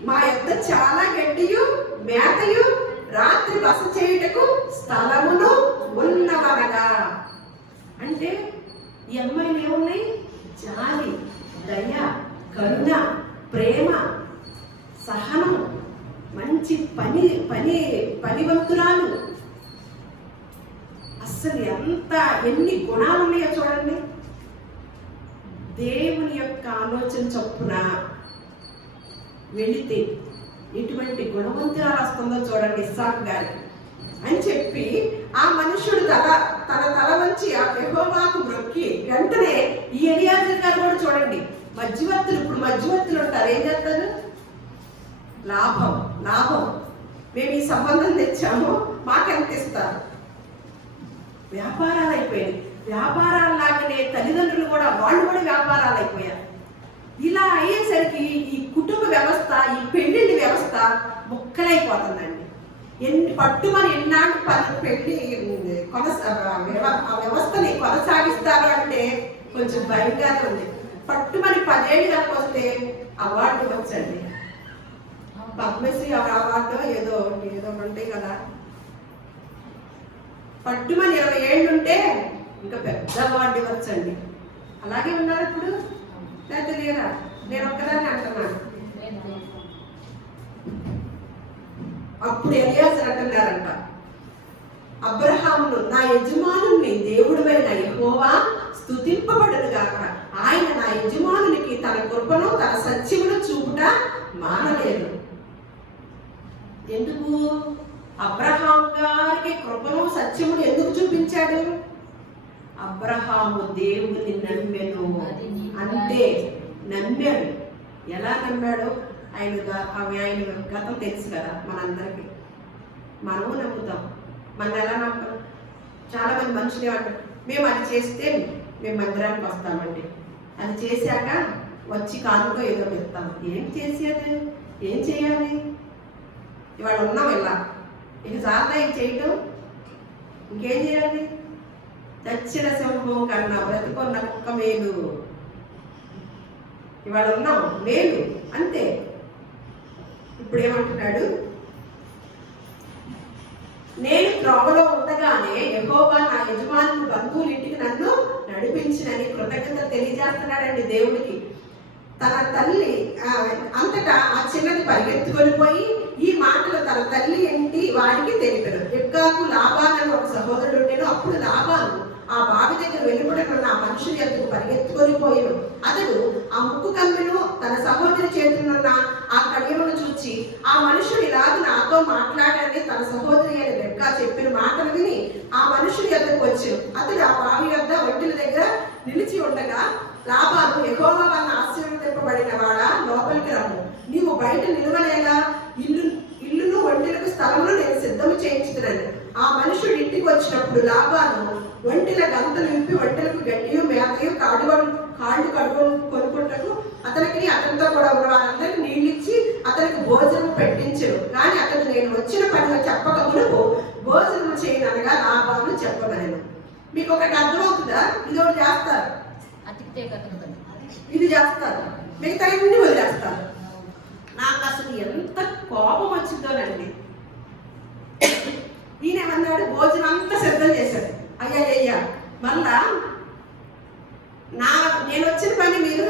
మా యొక్క చాలా గడ్డియు మేతయు రాత్రి బస చేయుటకు స్థలమును ఉన్నవనగా. అంటే ఈ అమ్మాయిలు ఏమున్నాయి? జాలి, దయ, కరుణ, ప్రేమ, సహనం, మంచి పనివంతురాలు. అస్సలు ఎన్ని గుణాలు ఉన్నాయో చూడండి. దేవుని యొక్క ఆలోచన చొప్పున వెళితే ఎటువంటి గుణవంతురాలు వస్తుందో చూడండి ఇస్సాకు గారికి అని చెప్పి, ఆ మనుషుడు తన తల వంచి ఆ యెహోవాకు మొక్కి వెంటనే ఈ ఎలియాజరు గారు కూడా చూడండి మధ్యవర్తులు. ఇప్పుడు మధ్యవర్తులు ఉంటారు, ఏం చేస్తారు? లాభం లాభం, మేము ఈ సంబంధం తెచ్చాము, మాకెంత ఇస్తారు. వ్యాపారాలు అయిపోయాయి. వ్యాపారాల్లాగానే తల్లిదండ్రులు కూడా వాళ్ళు కూడా వ్యాపారాలు అయిపోయారు. ఇలా అయ్యేసరికి ఈ కుటుంబ వ్యవస్థ, ఈ పెళ్లిళ్ళ వ్యవస్థ ముక్కలైపోతుందండి. పట్టుమని ఎన్నాళ్ళు పెళ్లి ఆ వ్యవస్థని కొనసాగిస్తారు అంటే కొంచెం భయంగానే ఉంది. పట్టుమని 10 ఏళ్ళు దాకా వస్తే అవార్డు వచ్చండి, పద్మశ్రీ అవార్డు ఏదో ఉంటాయి కదా. పట్టుమని 20 ఏళ్ళు ఉంటే ఇంకా పెద్ద అవార్డు ఇవ్వచ్చండి. అలాగే ఉన్నారు ఇప్పుడు, లేకపోతే లేదా? నేను ఒక్కదాన్ని అంటున్నాను. అప్పుడు ఎలియాజరు అంటున్నారంట, అబ్రహామును నా యజమానుని దేవుడైన యెహోవా స్తుతింపబడును గాక, ఆయన నా యజమానునికి తన కృపను తన సత్యమును చూపుట మానలేదు. ఎందుకు? అబ్రహాం గారికి కృపను సత్యమును ఎందుకు చూపించాడు? అబ్రహాము దేవుని నమ్మెను, అంతే. నమ్మాడు. ఎలా నమ్మాడు? ఆయన గతం తెలుసు కదా మనందరికీ. మనము నమ్ముతాం. మనం ఎలా నమ్ముతాం? చాలా మంది మనుషులు ఏమంటారు, మేము అది చేస్తే మేము మందిరానికి వస్తామండి, అది చేశాక వచ్చి కానుకో ఏదో పెడతాం. ఏం చేసేది? ఏం చేయాలి? ఇవాళ ఉన్నాం ఇలా, ఇక చాలా ఇది చేయటం, ఇంకేం చేయాలి? చచ్చిన సింహం కన్నా బ్రతికొన్న కుక్క మేలు. ఇవాళ ఉన్నాం మేలు, అంతే. ఇప్పుడు ఏమంటున్నాడు? నేను త్రోవలో ఉండగానే యెహోవా నా యజమాని బంధువుల ఇంటికి నన్ను నడిపించినని కృతజ్ఞత తెలియజేస్తున్నాడండి దేవుడికి. తన తల్లి అంతటా ఆ చిన్నది పరిగెత్తుకొని పోయి ఈ మాటలు తన తల్లి ఏంటి వారికి తెలిపారు. రిబ్కాకు లాబాను అని ఒక సహోదరుడు ఉండేను. అప్పుడు లాబాను ఆ బావి దగ్గర వెలుపడుకున్న ఆ మనుషుని ఎద్దుకు పరిగెత్తుకొని పోయాను. అతడు ఆ ముక్కు కమ్మెను తన సహోదరి చేతులున్న ఆ కడియమును చూచి, ఆ మనుషుడు ఇలాగ నాతో మాట్లాడని తన సహోదరి అని రిబ్కా చెప్పిన మాటలు విని ఆ మనుషుని ఎద్దుకు వచ్చాను. అతడు ఆ బావి వద్ద ఒంటిల దగ్గర నిలిచి ఉండగా లాబాను, యెహోవా వలన ఆశీర్వదింపబడిన వాడా, లోపలికి రమ్ము, నీవు బయట నిలవలేలా, ఇల్లును ఒంటిలకు స్థలమును నేను సిద్ధము చేయించుతున్నాను. ఆ మనుషుడు ఇంటికి వచ్చినప్పుడు లాబాను ఒంటిల గంతలు నింపి ఒంటెలకు గడ్డియు మేతయు కాళ్ళు కొనుక్కుంటకు అతనికి అతనితో కూడా ఉన్న వారందరికి నీళ్ళిచ్చి అతనికి భోజనం పెట్టించరు. కానీ అతను నేను వచ్చిన పనిలో చెప్పక మునుపు భోజనం చేయననగా లాబాను చెప్పగలను. మీకు ఒకటి అర్థమవుతుందా? ఇది ఒకటి చేస్తారు, ఇది చేస్తారు, మిగతా అన్ని వదిలేస్తారు. నాకు అసలు ఎంత కోపం వచ్చిందోనండి. ఈయన ఏమన్నాడు? భోజనం అంతా సిద్ధం చేశాడు. అయ్యా మళ్ళా నేను వచ్చిన పని మీరు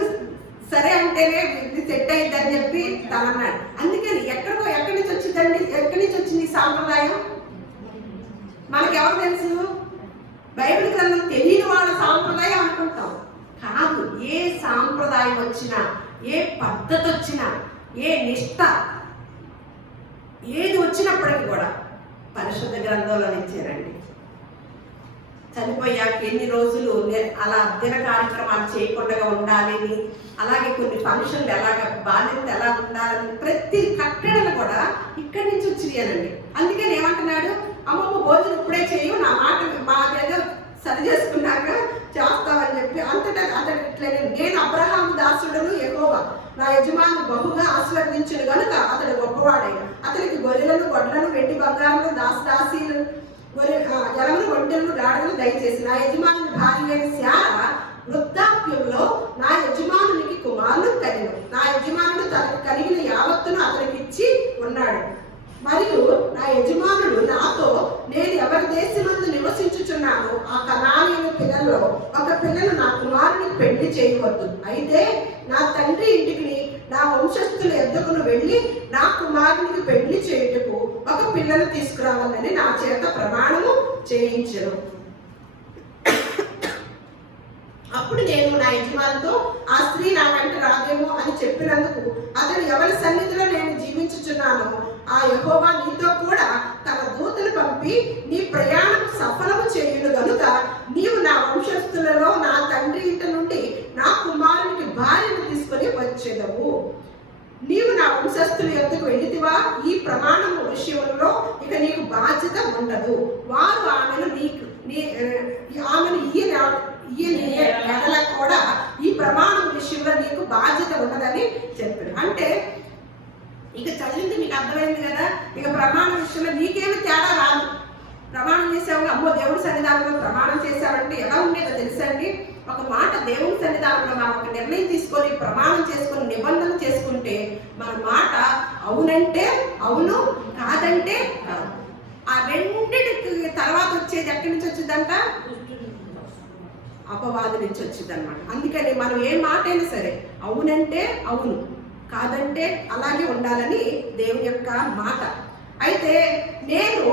సరే అంటేనే ఇది సెట్ అయిందని చెప్పి తను అన్నాడు. అందుకని ఎక్కడి నుంచి వచ్చిందండి, ఎక్కడి నుంచి వచ్చింది ఈ సాంప్రదాయం? మనకెవరు తెలుసు? బైబిల్ గ్రంథం తెలియని వాళ్ళ సాంప్రదాయం అనుకుంటాం. కాదు, ఏ సాంప్రదాయం వచ్చినా, ఏ పద్ధతి వచ్చినా, ఏ నిష్ఠ ఏది వచ్చినప్పటికీ కూడా పరిశుద్ధ గ్రంథంలో ఇచ్చారండి. చనిపోయాక ఎన్ని రోజులు అలా దిన కార్యక్రమాలు చేయకుండా ఉండాలని, అలాగే కొన్ని ఫంక్షన్లు ఎలాగ బాధ్యత ఎలా ఉండాలని ప్రతి కట్టడలు కూడా ఇక్కడి నుంచి వచ్చినాయనండి. అందుకని ఏమంటున్నాడు, అమ్మమ్మ భోజనం ఇప్పుడే చేయు, నా మాట మా దగ్గర సరి చేసుకున్నాక చేస్తామని చెప్పి అంతటా అతడు ఇట్లనే, నేను అబ్రహాము దాసుడును యెహోవా నా యజమాని బహుగా ఆశీర్వదించును కనుక అతడు గొప్పవాడైన అతనికి గొర్రెలను గొడ్లను వెండి బంగారము దాసదాసీలను జలములు ఒంటెలను గాడలను దయచేసి నా యజమాని భార్య అయిన శార వృద్ధాప్యంలో నా యజమానునికి కుమారులు కలిగిన నా యజమానుడు తనకు కలిగిన యావత్తును అతనికి ఇచ్చి ఉన్నాడు. మరియు నా యజమానుడు నాతో, నేను ఎవరి దేశమందు నివసించుచున్నానో ఆ కనానీయుల పిల్లల్లో ఒక పిల్లను నా కుమారునికి పెళ్లి చేయవద్దు. అయితే నా తండ్రి ఇంటికి నా వంశస్థుల ఎద్దకును వెళ్ళి నా కుమారునికి పెళ్లి చేయుటకు ఒక పిల్లను తీసుకురావాలని నా చేత ప్రమాణము చేయించను. అప్పుడు నేను నా యజమానితో, ఆ స్త్రీ నా వెంట రాదేమో అని చెప్పినందుకు అతడు ఎవరి సన్నిధిలో నేను జీవించుచున్నానో ఆ యెహోవా నీతో కూడా తన దూతను పంపి నీ ప్రయాణం సఫలము చేయును గనుక నీవు నా వంశస్థులలో నా తండ్రి ఇంటి నుండి నా కుమారునికి భార్యను తీసుకొని వచ్చేదవు. నీవు నా వంశస్థుల యొద్దకు వెళ్ళితివా, ఈ ప్రమాణము విషయంలో ఇక నీకు బాధ్యత ఉండదు. వారు ఆమెను ఎడల కూడా ఈ ప్రమాణం విషయంలో నీకు బాధ్యత ఉండదని చెప్పాడు. అంటే ఇక చదివింది మీకు అర్థమైంది కదా, ఇక ప్రమాణ విషయంలో నీకేమి తేడా రాదు. ప్రమాణం చేసావు, అమ్మో దేవుడి సన్నిధానంలో ప్రమాణం చేసావంటే ఎలా ఉండేదో తెలుసండి. ఒక మాట దేవుడి సన్నిధానంలో మనం ఒక నిర్ణయం తీసుకొని ప్రమాణం చేసుకొని నిబంధన చేసుకుంటే మన మాట అవునంటే అవును, కాదంటే కాదు. ఆ రెండింటికి తర్వాత వచ్చేది ఎక్కడి నుంచి వచ్చిందంట? అపవాది నుంచి వచ్చింది అనమాట. అందుకని మనం ఏ మాట అయినా సరే అవునంటే అవును, కాదంటే అలాగే ఉండాలని దేవుని యొక్క మాట. అయితే నేను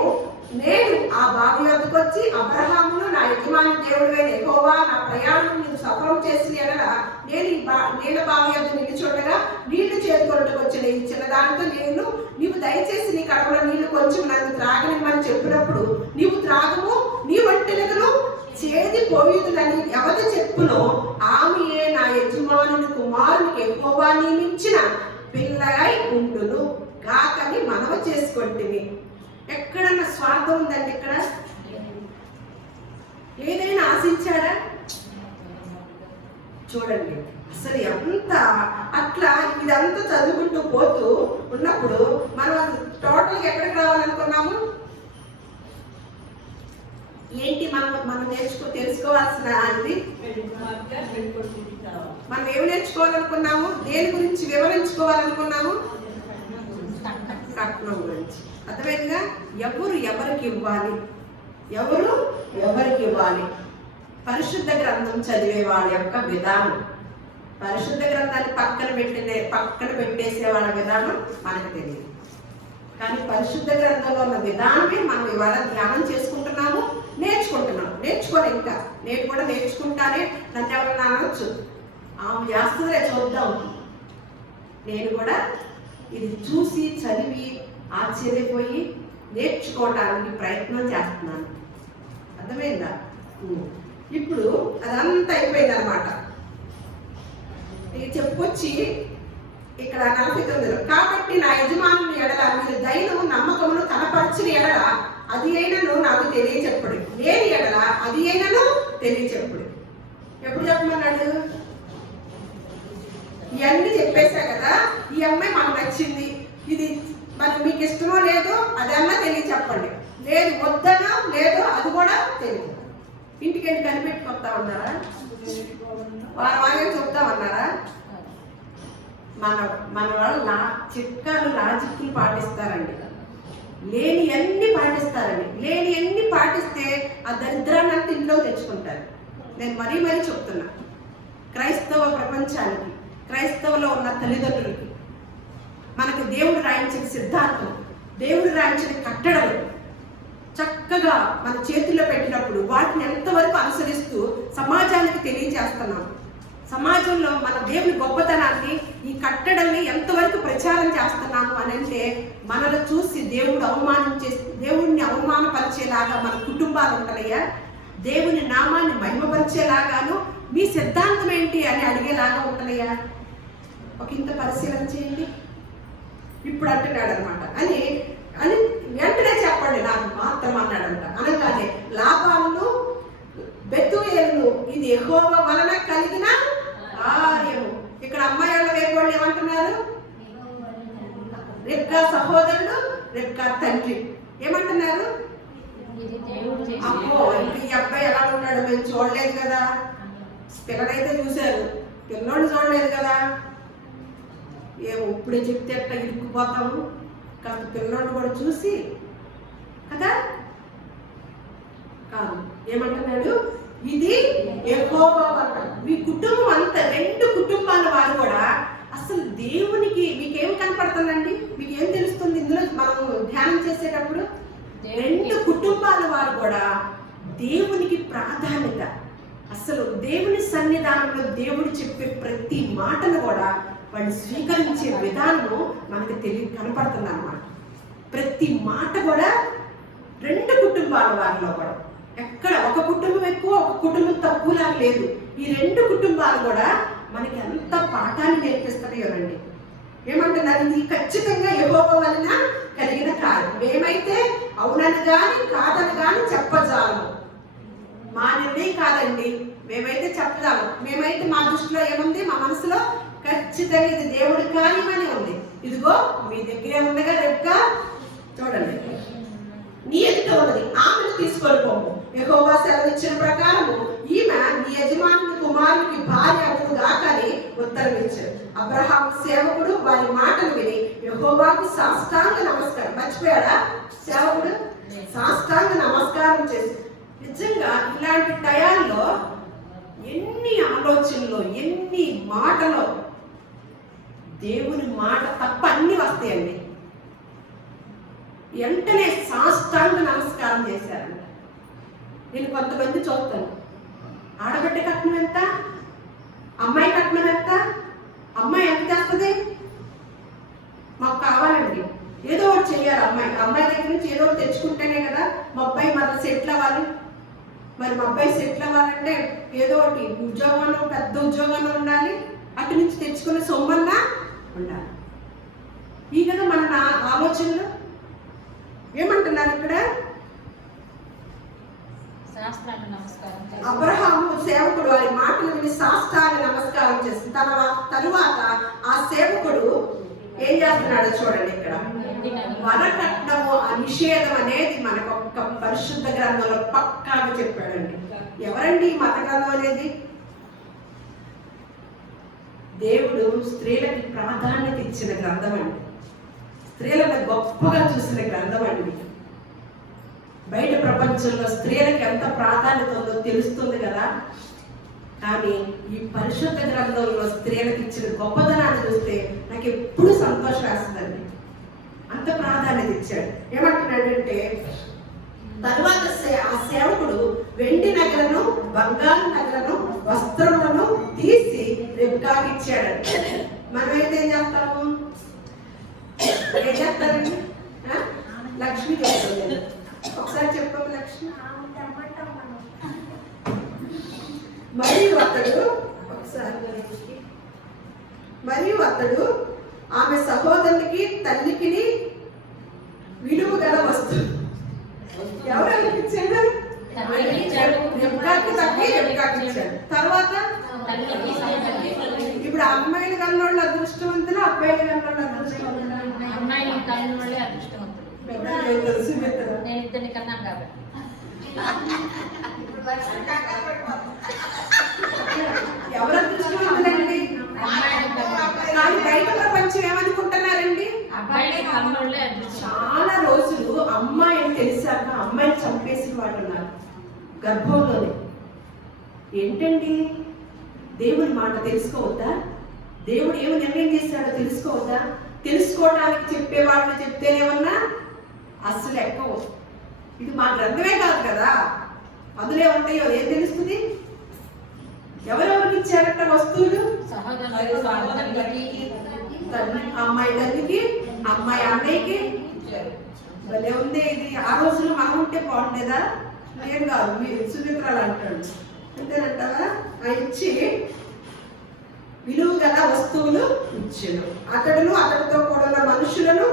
ఆ బావి వద్దకు వచ్చి అబ్రహామును నా యజమాని దేవుడైన యెహోవా నా ప్రయాణం నీకు సఫలం చేసిన ఎడల నేను నీళ్ళ బావి వద్ద నిలుచుండగా నీళ్లు చేరుకొనటకు వచ్చిన ఈ చిన్నదానితో నీవు దయచేసి నీ కడపలో నీళ్లు కొంచెం నన్ను త్రాగనిమ్మని చెప్పినప్పుడు నీవు త్రాగము, నీ ఒంటెలను చేదిపోయుదునని ఎవరి చెప్పునో ఆమెయే నా యజమానుని కుమారునికి యెహోవా నియమించిన పిల్లై ఉండును కాకని మనవ చేసుకొంటిని. ఎక్కడన్నా స్వార్థం ఉందండి? ఇక్కడ ఏదైనా ఆశించాడా? చూడండి అసలు ఎంత అట్లా ఇదంతా చదువుకుంటూ పోతూ ఉన్నప్పుడు మనం టోటల్గా ఎక్కడికి రావాలనుకున్నాము? ఏంటి మనం తెలుసుకోవాల్సిన అది మనం ఏమి నేర్చుకోవాలనుకున్నాము? దేని గురించి వివరించుకోవాలనుకున్నాము? కట్నం గురించి. అర్థమైందిగా? ఎవరికి ఇవ్వాలి. పరిశుద్ధ గ్రంథం చదివే వాళ్ళ యొక్క విధానం, పరిశుద్ధ గ్రంథాన్ని పక్కన పెట్టేసే వాళ్ళ విధానం మనకు తెలియదు. కానీ పరిశుద్ధ గ్రంథంలో ఉన్న విధానమే మనం ఇవాళ ధ్యానం చేసుకుంటున్నాము, నేర్చుకోవాలి. ఇంకా నేను కూడా నేర్చుకుంటానే, నన్ను ఎవరన్నా అనొచ్చు, ఆమె చేస్తుందే చూద్దాం. నేను కూడా ఇది చూసి చదివి ఆశ్చర్యపోయి నేర్చుకోవడానికి ప్రయత్నం చేస్తున్నాను. అర్థమైందా? ఇప్పుడు అదంతా అయిపోయింది అనమాట. చెప్పుకొచ్చి ఇక్కడ 49 కాబట్టి నా యజమానుని ఎడల మీరు దయను నమ్మకమును కనపరిచిన ఎడల అది అయినను నాకు తెలియచెప్పుడు, లేని ఎడల అది అయినను తెలియచెప్పుడు. ఎప్పుడు చెప్పమన్నాడు? ఇవన్నీ చెప్పేశా కదా, ఈ అమ్మాయి మాకు నచ్చింది, ఇది మరి మీకు ఇష్టమో లేదో అదన్నా తెలియచెప్పండి, లేదు వద్దనా లేదో అది కూడా తెలియదు. ఇంటికి వెళ్ళి కనిపెట్టుకొస్తా ఉన్నారా? వారం చెప్తామన్నారా? మన వాళ్ళు చిట్కాలు లాజిక్లు పాటిస్తారండి, లేని అన్ని పాటిస్తారండి. లేని అన్ని పాటిస్తే ఆ దరిద్రాన్ని అంతా ఇంట్లో తెచ్చుకుంటారు. నేను మరీ చెప్తున్నా, క్రైస్తవ ప్రపంచానికి, క్రైస్తవులో ఉన్న తల్లిదండ్రులకి మనకి దేవుడు రాయించిన సిద్ధాంతం, దేవుడు రాయించిన కట్టడలు చక్కగా మన చేతుల్లో పెట్టినప్పుడు వాటిని ఎంతవరకు అనుసరిస్తూ సమాజానికి తెలియజేస్తున్నాం, సమాజంలో మన దేవుని గొప్పతనాన్ని ఈ కట్టడల్ని ఎంతవరకు ప్రచారం చేస్తున్నాము అని అంటే మనల్ని చూసి దేవుడిని అవమానపరిచేలాగా మన కుటుంబాలు ఉంటాయా, దేవుని నామాన్ని మహిమపరిచేలాగాను మీ సిద్ధాంతం ఏంటి అని అడిగేలాగా ఉంటాయా? ఒక ఇంత పరిశీలన చేయండి. ఇప్పుడు అంటున్నాడు అనమాట అని అని వెంటనే చెప్పండి నాకు మాత్రం అన్నాడంట. అనగానే లాబానును బెతూయేలును ఇది యెహోవా వలన కలిగిన కార్యము. ఇక్కడ అమ్మాయి వాళ్ళ వేగోళ్ళు ఏమంటున్నారు? రెబ్కా సహోదరుడు, రెబ్కా తండ్రి ఏమంటున్నారు? అమ్మో ఇంక ఈ అబ్బాయి ఎలా ఉన్నాడు, మేము చూడలేదు కదా, పిల్లడైతే చూశారు, పిల్లోడు చూడలేదు కదా, ఏమో ఇప్పుడే చెప్తే ఎట్లా ఇరుక్కుపోతాము, కాస్త పిల్లోడు కూడా చూసి కదా కాదు. ఏమంటున్నాడు? ఇది యెహోవా వలన. మీ కుటుంబం అంతా, రెండు కుటుంబాల వారు కూడా అసలు దేవునికి మీకేం కనపడుతుందండి? మీకేం తెలుస్తుంది ఇందులో మనం ధ్యానం చేసేటప్పుడు? రెండు కుటుంబాల వారు కూడా దేవునికి ప్రాధాన్యత, అసలు దేవుని సన్నిధానంలో దేవుడు చెప్పే ప్రతి మాటను కూడా వాళ్ళు స్వీకరించే విధానము మనకు కనపడుతుంది అన్నమాట. ప్రతి మాట కూడా రెండు కుటుంబాల వారిలో కూడా ఎక్కడ ఒక కుటుంబం ఎక్కువ ఒక కుటుంబం తక్కువలా లేదు. ఈ రెండు కుటుంబాలు కూడా మనకి ఎంత పాఠాన్ని నేర్పిస్తాయోనండి. ఏమంటున్నారు? ఇది ఖచ్చితంగా యెహోవా వలన కలిగిన కార్యం. మేమైతే అవునని కానీ కాదని కానీ చెప్పజాలము. మా నిర్ణయం కాదండి, మేమైతే చెప్పజాలం. మేమైతే మా దృష్టిలో ఏముంది, మా మనసులో ఖచ్చితంగా ఇది దేవుడి కార్యమని ఉంది. ఇదిగో మీ దగ్గరే ఉండగా రెబ్కా చూడండి, నీ ఎదుట ఉన్నది, ఆమెను తీసుకొని పోము. యెహోవా సెలవిచ్చిన ప్రకారము ఈమె నీ యజమాని కుమారునికి భార్య అగును గాక అని ఉత్తరం ఇచ్చాడు. అబ్రహాము సేవకుడు వారి మాటలు విని యెహోవాకు సాష్టాంగ నమస్కారం. మర్చిపోయాడా? సేవకుడు సాష్టాంగ నమస్కారం చేసి. నిజంగా ఇలాంటి టయాల్లో ఎన్ని ఆలోచనలు, ఎన్ని మాటలు, దేవుని మాట తప్ప అన్ని వస్తాయండి. వెంటనే సాష్టాంగ నమస్కారం చేశారంట. నేను కొంతమంది చూస్తాను, ఆడబిడ్డ కట్నం ఎంత, అమ్మాయి కట్నం ఎంత, అమ్మాయి ఎంత చేస్తుంది, మాకు కావాలండి, ఏదో ఒకటి చెయ్యాలి. అమ్మాయి దగ్గర నుంచి ఏదో ఒకటి తెచ్చుకుంటేనే కదా మా అబ్బాయి మళ్ళీ సెటిల్ అవ్వాలి. మరి మా అబ్బాయి సెటిల్ అవ్వాలంటే ఏదో ఒకటి ఉద్యోగంలో, పెద్ద ఉద్యోగంలో ఉండాలి, అటు నుంచి తెచ్చుకునే సొమ్మన్నా ఉండాలి. ఈ కదా మన ఆలోచనలు. ఏమంటున్నారు ఇక్కడ? అబ్రహాము సేవకుడు వారి మాటలు విని సాష్టాంగ నమస్కారం చేస్తుంది. తరువాత ఆ సేవకుడు ఏం చేస్తున్నాడో చూడండి. ఇక్కడ వరకట్నము నిషేధం అనేది మనకు ఒక పరిశుద్ధ గ్రంథంలో పక్కాగా చెప్పాడండి. ఎవరండి ఈ మత గ్రంథం అనేది? దేవుడు స్త్రీలకి ప్రాధాన్యత ఇచ్చిన గ్రంథం అండి. స్త్రీలను గొప్పగా చూసిన గ్రంథం అండి. బయట ప్రపంచంలో స్త్రీలకు ఎంత ప్రాధాన్యత ఉందో తెలుస్తుంది కదా, కానీ ఈ పరిశుద్ధ గ్రంథంలో స్త్రీలకు ఇచ్చిన గొప్పతనాన్ని చూస్తే నాకు ఎప్పుడు సంతోషం వేస్తుందండి. అంత ప్రాధాన్యత ఇచ్చాడు. ఏమంటున్నాడంటే, తర్వాత ఆ సేవకుడు వెండి నగలను, బంగారు నగలను, వస్త్రములను తీసి రెబ్కాకి ఇచ్చాడంట. మనమైతే ఏం చేస్తాము? ఏం చేస్తారండి? లక్ష్మి చెప్తుంది. ఒకసారి చెప్పాము లక్ష్మి. మరియు అతడు ఆమె సహోదరునికి తల్లికి విలువ గల వస్తువు ఎవరు ఇచ్చాడు? రెబ్కాకి తగ్గి రెబ్కాకి ఇచ్చాడు. తర్వాత ఇప్పుడు అమ్మాయిలు కన్నోళ్ళు అదృష్టవంతులు, అబ్బాయిలు కన్నోళ్ళు అదృష్టవంతులు. అమ్మాయిలు కన్నోళ్ళే అదృష్టవంతులు. తెలుసు నేను ఇద్దరిని కన్నాను కాబట్టి. ఎవరు అదృష్టవంతులండి? కానీ బయట ప్రపంచం ఏమనుకుంటున్నారండి? చాలా రోజులు అమ్మాయిని తెలిసాక అమ్మాయిని చంపేసిన వాళ్ళు ఉన్నారు గర్భంలోనే. ఏంటండి? దేవుని మాట తెలుసుకోవద్దా? దేవుడు ఏమి నిర్ణయం చేశాడో తెలుసుకోవద్దా? తెలుసుకోవడానికి చెప్పేవాళ్ళు చెప్తేనేమన్నా అస్సలు ఎక్కవు. ఇది మా గ్రంథమే కాదు కదా, అందులో ఉంటాయో ఏం తెలుస్తుంది? ఎవరెవరికి ఇచ్చారట వస్తువులు? అమ్మాయి తల్లికి, అమ్మాయి అన్నయ్యకి. భలే ఉంది ఇది. ఆ రోజుల్లో మనం ఉంటే బాగుండేదా? నేను కాదు, మీరు సుమిత్రాలు అంటాడు అంతేనంటారా? ఇచ్చి విలువ గల వస్తువులు ఇచ్చాను. అతడును అతడితో కూడా మనుషులను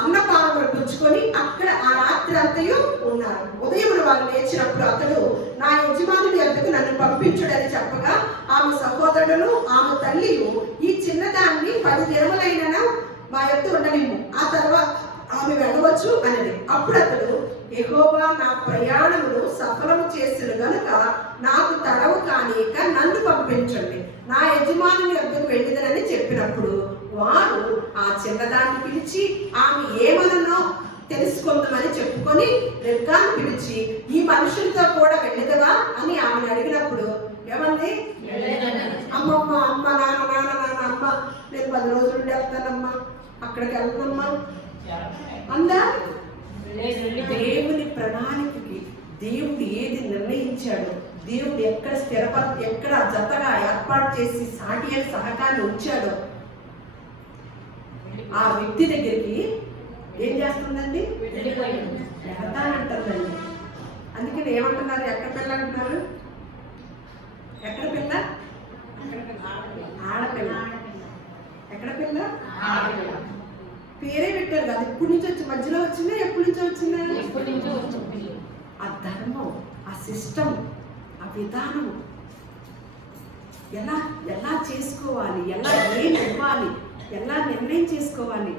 అన్నపానములు పుచ్చుకొని అక్కడ ఆ రాత్రి అంతయు ఉన్నారు. ఉదయం వారు లేచినప్పుడు అతడు నా యజమానుడి వద్దకు నన్ను పంపించుడని చెప్పగా ఆమె సహోదరులను ఆమె తల్లి ఈ చిన్నదాన్ని 10 దినములైన మా యొద్ద ఉండనిమ్ము, ఆ తర్వాత ఆమె వెళ్ళవచ్చు అన్నది. అప్పుడు అతడు యెహోవా నా ప్రయాణమును సఫలము చేసిన గనుక నాకు తడవు కానీక నన్ను పంపించండి, నా యజమానుని వద్దకు వెళ్ళిదనని చెప్పినప్పుడు వారు ఆ చిన్నదాన్ని పిలిచి ఆమె ఏమనో తెలుసుకుందామని చెప్పుకొని రెబ్కాను పిలిచి ఈ మనుషులతో కూడా వెళ్ళదవా అని ఆమెను అడిగినప్పుడు ఏమంది? అమ్మమ్మ, అమ్మ, నాన్న, నాన్న, నాన్న, అమ్మ నేను 10 రోజులు వెళ్తానమ్మా, అక్కడికి వెళ్తానమ్మా అందా. దేవుని ప్రణాళికకి దేవుడు ఏది నిర్ణయించాడో, దేవుడు ఎక్కడ ఎక్కడ జతగా ఏర్పాటు చేసి సాటి అయిన సహకారాన్ని ఉంచాడో ఆ వ్యక్తి దగ్గరికి ఏం చేస్తుందండి? వెళ్తానంటుందండి. అందుకని ఏమంటున్నారు? ఎక్కడ పిల్ల అంటున్నారు? ఎక్కడ పిల్ల? ఆడపిల్ల. ఎక్కడ పిల్ల? పేరే పెట్టారు కదా, ఇప్పటి నుంచి వచ్చి మధ్యలో వచ్చిందా ఎప్పటి నుంచో వచ్చిందా? ఆ ధర్మం, ఆ సిస్టమ్, ఆ విధానం ఎలా ఎలా చేసుకోవాలి, ఎలా ఏం ఇవ్వాలి, ఎలా నిర్ణయం చేసుకోవాలి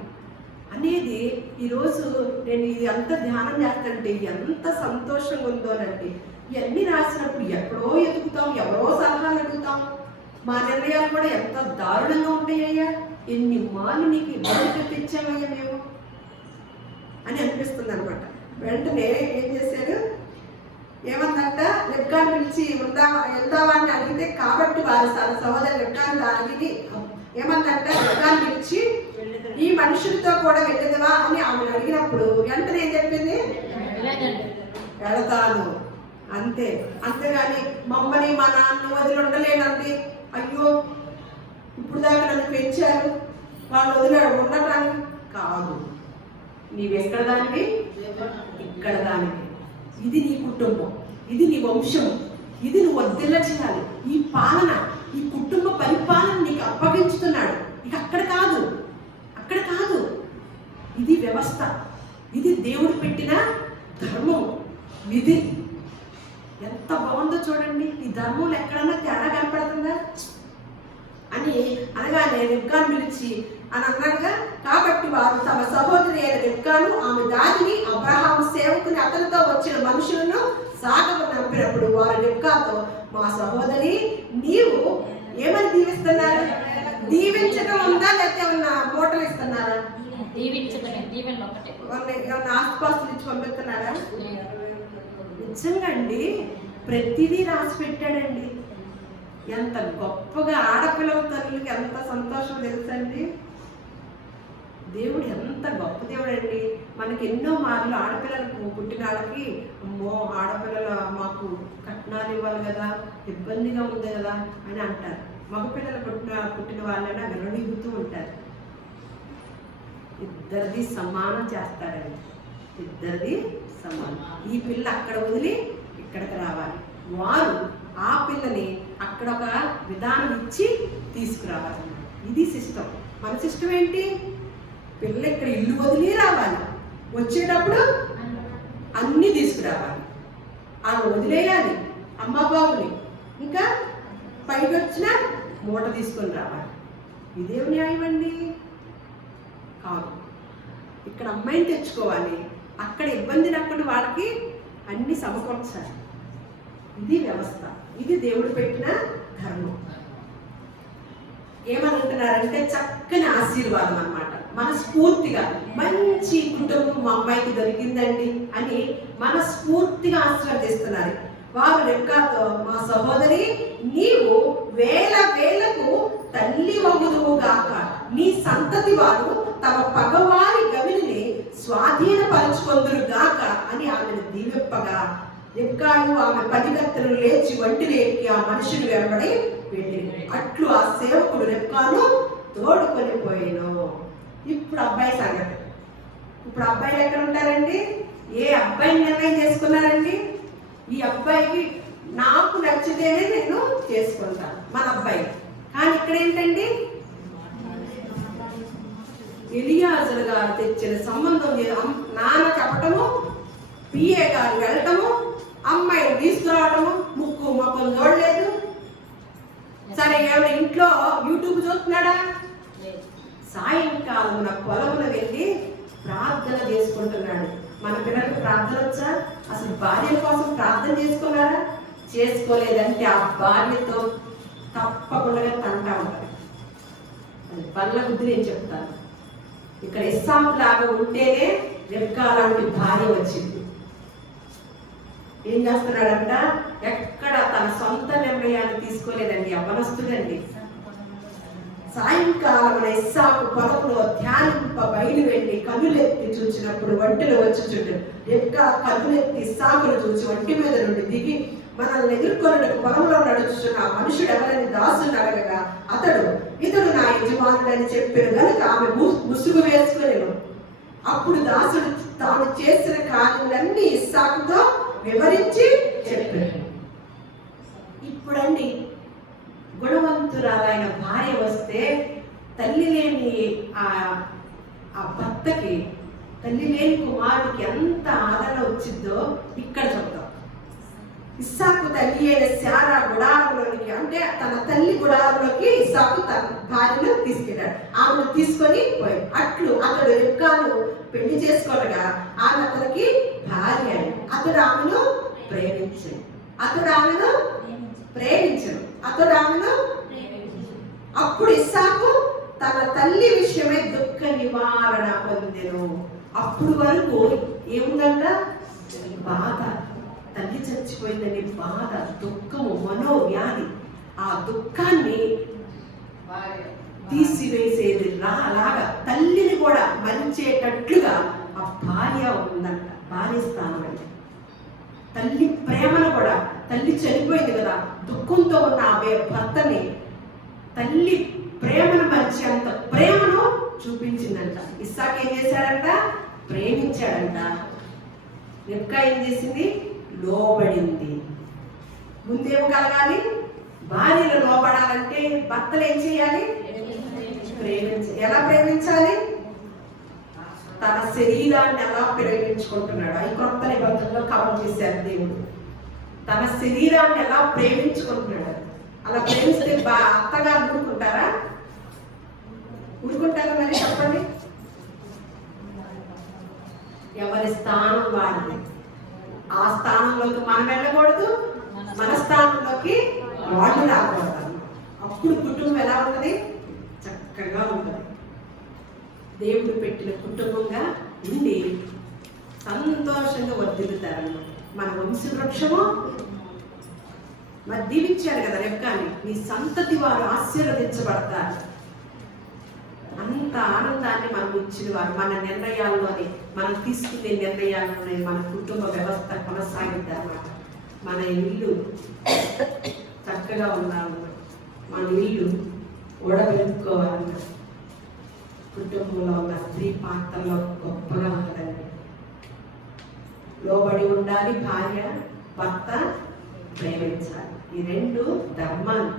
అనేది ఈరోజు నేను ఇది అంత ధ్యానం చేస్తుంటే ఎంత సంతోషంగా ఉందోనంటే, ఇవన్నీ రాసినప్పుడు ఎక్కడో ఎదుగుతాం, ఎవరో సలహాలు అడుగుతాం, మా నిర్ణయాలు కూడా ఎంత దారుణంగా ఉంటాయ్యా, ఎన్ని మాలు నీకు ఇబ్బంది తెచ్చామయ్యా మేము అని అనిపిస్తుంది అనమాట. వెంటనే ఏం చేశారు? ఏమందంట, రెబ్కాను పిలిచి వెళ్దావా అని అడిగితే కాబట్టి వారి సహోదరు రెబ్కాను అడిగి ఏమందంట, రెబ్కాను పిలిచి ఈ మనుషులతో కూడా వెళ్ళదవా అని ఆమెను అడిగినప్పుడు వెంటనే ఏం చెప్పింది? వెళతాను అంతే. అంతేగాని మమ్మల్ని మా నాన్న వదిలి ఉండలేనండి, అయ్యో ఇప్పుడు దాకా నన్ను పెంచారు వాళ్ళు వదిలాడు ఉండటానికి కాదు. నీవు ఎక్కడ దానివి? ఇక్కడ దానివి. ఇది నీ కుటుంబం, ఇది నీ వంశం, ఇది నువ్వు వదిల చేయాలి. ఈ పాలన, ఈ కుటుంబ పరిపాలన నీకు అప్పగించుతున్నాడు. ఇక అక్కడ కాదు, అక్కడ కాదు. ఇది వ్యవస్థ, ఇది దేవుడు పెట్టిన ధర్మం, విధి. ఎంత బాగుందో చూడండి. ఈ ధర్మంలో ఎక్కడన్నా తేడా కనపడుతుందా అని అనగానే రెబ్కాను పిలిచి అని అన్నాడుగా. కాబట్టి వారు తమ సహోదరి అయిన రెబ్కాను ఆమె దాదిని అబ్రహాము సేవకుని అతనితో వచ్చిన మనుషులను సాగము నంపినప్పుడు వారు రెబ్కాతో మా సహోదరి నీవు ఏమని దీవిస్తున్నారు? దీవించడం ఉందా లేకపోతే ఏమన్నా మూటలు ఇస్తున్నారా? ఏమన్నా ఆస్తిపాస్తులు ఇచ్చి పంపిస్తున్నారా? నిజంగా అండి, ప్రతిదీ రాసి పెట్టాడండి. ఎంత గొప్పగా ఆడపిల్లల తల్లికి ఎంత సంతోషం తెలుసండి. దేవుడు ఎంత గొప్ప దేవుడు అండి. మనకి ఎన్నో మార్లు ఆడపిల్లలకు పుట్టిన వాళ్ళకి అమ్మో ఆడపిల్లలు మాకు కట్నాలు ఇవ్వాలి కదా, ఇబ్బందిగా ఉంది కదా అని అంటారు. మగపిల్లలు పుట్టిన వాళ్ళైనా విరవీగుతూ ఉంటారు. ఇద్దరిది సమానం చేస్తాడండి, ఇద్దరిది సమానం. ఈ పిల్ల అక్కడ వదిలి ఇక్కడికి రావాలి, వారు ఆ పిల్లని అక్కడ ఒక విధానం ఇచ్చి తీసుకురావాలి. ఇది సిస్టమ్. మన సిస్టమ్ ఏంటి? పిల్ల ఇక్కడ ఇల్లు వదిలి రావాలి, వచ్చేటప్పుడు అన్నీ తీసుకురావాలి, ఆమె వదిలేయాలి అమ్మ బాబుని, ఇంకా పైకి వచ్చిన మూట తీసుకొని రావాలి. ఇదేం న్యాయం అండి? కాదు. ఇక్కడ అమ్మాయిని తెచ్చుకోవాలి, అక్కడ ఇబ్బందిని అక్కడ వాళ్ళకి అన్ని సమకూర్చాలి. ఇది వ్యవస్థ, ఇది దేవుడు పెట్టిన ధర్మం. ఏమంటున్నారంటే చక్కని ఆశీర్వాదం అన్నమాట. మనస్ఫూర్తిగా మంచి కుటుంబం మా అమ్మాయికి దొరికిందండి అని మనస్ఫూర్తిగా ఆశీర్వదిస్తున్నారు. వారు రెబ్కాతో మా సహోదరి నీవు వేల వేలకు తల్లి వగుదు పగవారి గవిని స్వాధీనపరచుకొందురు గాక అని ఆమెను దీవింపగా రెబ్కాయు ఆమె 10 కత్తెలు లేచి వంటిని ఎక్కి ఆ మనుషులు వెంబడి వెళ్ళింది. అట్లు ఆ సేవకుడు రెబ్కాను తోడుకొని పోయాను. ఇప్పుడు అబ్బాయి సంగతి. ఇప్పుడు అబ్బాయిలు ఎక్కడ ఉంటారండి? ఏ అబ్బాయిని నిర్ణయం చేసుకున్నారండి? ఈ అబ్బాయికి నాకు నచ్చితేనే నేను చేసుకుంటాను మన అబ్బాయి. కానీ ఇక్కడ ఏంటండి, ఎలియాజరు గారు తెచ్చిన సంబంధం నాన్న చెప్పటము, పిఏ గారు వెళ్ళటము, అమ్మాయిని తీసుకురావటము, ముక్కు మొక్కలు చూడలేదు. సరే ఏమైనా ఇంట్లో యూట్యూబ్ చూస్తున్నాడా? సాయంకాలం పొలమున వెళ్ళి ప్రార్థన చేసుకుంటున్నాడు. మన పిల్లలకు ప్రార్థన వచ్చా? అసలు భార్య కోసం ప్రార్థన చేసుకున్నారా? చేసుకోలేదంటే ఆ భార్యతో తప్పకుండా తంటా ఉంటారు. అది పనుల బుద్ధి నేను చెప్తాను. ఇక్కడ ఇస్సాకు లాగా ఉంటేనే రెబ్కా లాంటి భార్య వచ్చింది. ఏం చేస్తున్నాడంట? ఎక్కడ తన సొంత నిర్ణయాన్ని తీసుకోలేదండి, యవ్వనస్తుడండి. సాయంకాలం ఇస్సాకు పొలంలో ధ్యానింప బయలు వెళ్ళి కన్నులెత్తి చూచినప్పుడు వంటిలో వచ్చుచుండు. రెబ్కా కన్నులెత్తి ఇస్సాకును చూసి వంటి మీద నుండి దిగి మనల్ని ఎదుర్కొనడానికి పొలంలో నడుచుచున్న ఆ మనుషుడు ఎవరని దాసుని అడగగా ఇతడు నా యజమానుడని చెప్పాను కనుక ఆమె ముసుగు వేసుకునేను. అప్పుడు దాసుడు తాను చేసిన కార్యములన్నీ ఇస్సాకుతో వివరించి చెప్పాడు. ఇప్పుడండి గుణవంతురాలైన భార్య వస్తే తల్లి లేని ఆ భర్తకి, తల్లి లేని కుమారుడికి ఎంత ఆదరణ వచ్చిందో ఇక్కడ చెప్తాం. ఇస్సాకు తల్లి అయిన శారా గుడారంలోనికి, అంటే తన తల్లి గుడారంలోకి ఇస్సాకు తన భార్యను తీసుకెళ్ళాడు. ఆమెను తీసుకొని పోయి అట్లు అతడు రెబ్కాను పెళ్లి చేసుకోనగా ఆమె అతనికి భార్య. అతడు ఆమెను ప్రేమించను. అప్పుడు ఇస్సాకు తన తల్లి విషయమై దుఃఖ నివారణ పొందెను. అప్పుడు వరకు ఏముందంట? బాధ, తల్లి చచ్చిపోయిందని బాధ, దుఃఖము, మనోవ్యాధి. ఆ దుఃఖాన్ని తీసివేసేది లాగా తల్లిని కూడా మరించేటట్లుగా ఆ భార్య ఉందంట. భార్య స్థానం అంటే తల్లి ప్రేమను కూడా, తల్లి చనిపోయింది కదా, దుఃఖంతో ఉన్న ఆ భర్తని తల్లి ప్రేమను మరిచేంత ప్రేమను చూపించిందంట. ఇస్సాకు ఏం చేశాడంట? ప్రేమించాడంట. రెబ్కా ఏం చేసింది? లోబడింది. ముందేమో కలగాలి, భార్యలు లోబడాలంటే భర్తలు ఏం చేయాలి? ఎలా ప్రేమించాలి? తన శరీరాన్ని ఎలా ప్రేమించుకుంటున్నాడు? ఈ కొత్త నిబంధనలో కవర్ చేశారు దేవుడు. తన శరీరాన్ని ఎలా ప్రేమించుకుంటున్నాడు? అలా ప్రేమిస్తే అత్తగారు ఊరుకుంటారా? మరి చెప్పండి. ఎవరి స్థానం వాడిది. ఆ స్థానంలోకి మనం వెళ్ళకూడదు, మన స్థానంలోకి వాళ్ళు రాకూడదు. అప్పుడు కుటుంబం ఎలా ఉంటుంది? చక్కగా ఉంటుంది. దేవుడు పెట్టిన కుటుంబంగా ఉండి సంతోషంగా వర్ధిల్లుతారన్నమాట. మన వంశవృక్షము మరి దీవించాడు కదా రెబ్కాని, నీ సంతతి వారు ఆశీర్వదించబడతారు. అంత ఆనందాన్ని మనం ఇచ్చిన వారు. మన నిర్ణయాల్లోనే, మనం తీసుకునే నిర్ణయాల్లోనే మన కుటుంబ వ్యవస్థ కొనసాగిద్దామన్నమాట. మన ఇల్లు చక్కగా ఉండాలన్నమాట. మన ఇల్లు ఓడబెట్టుకోవాలన్నమాట. కుటుంబంలో ఉన్న స్త్రీ పాత్రలో గొప్పగా ఉంటుందండి. లోబడి ఉండాలి, భార్య భర్త ప్రేమించాలి. ఈ రెండు ధర్మాలు.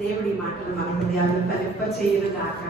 దేవుడి మాటలు మన హృదయాలను ఫలింప చేయను గాక.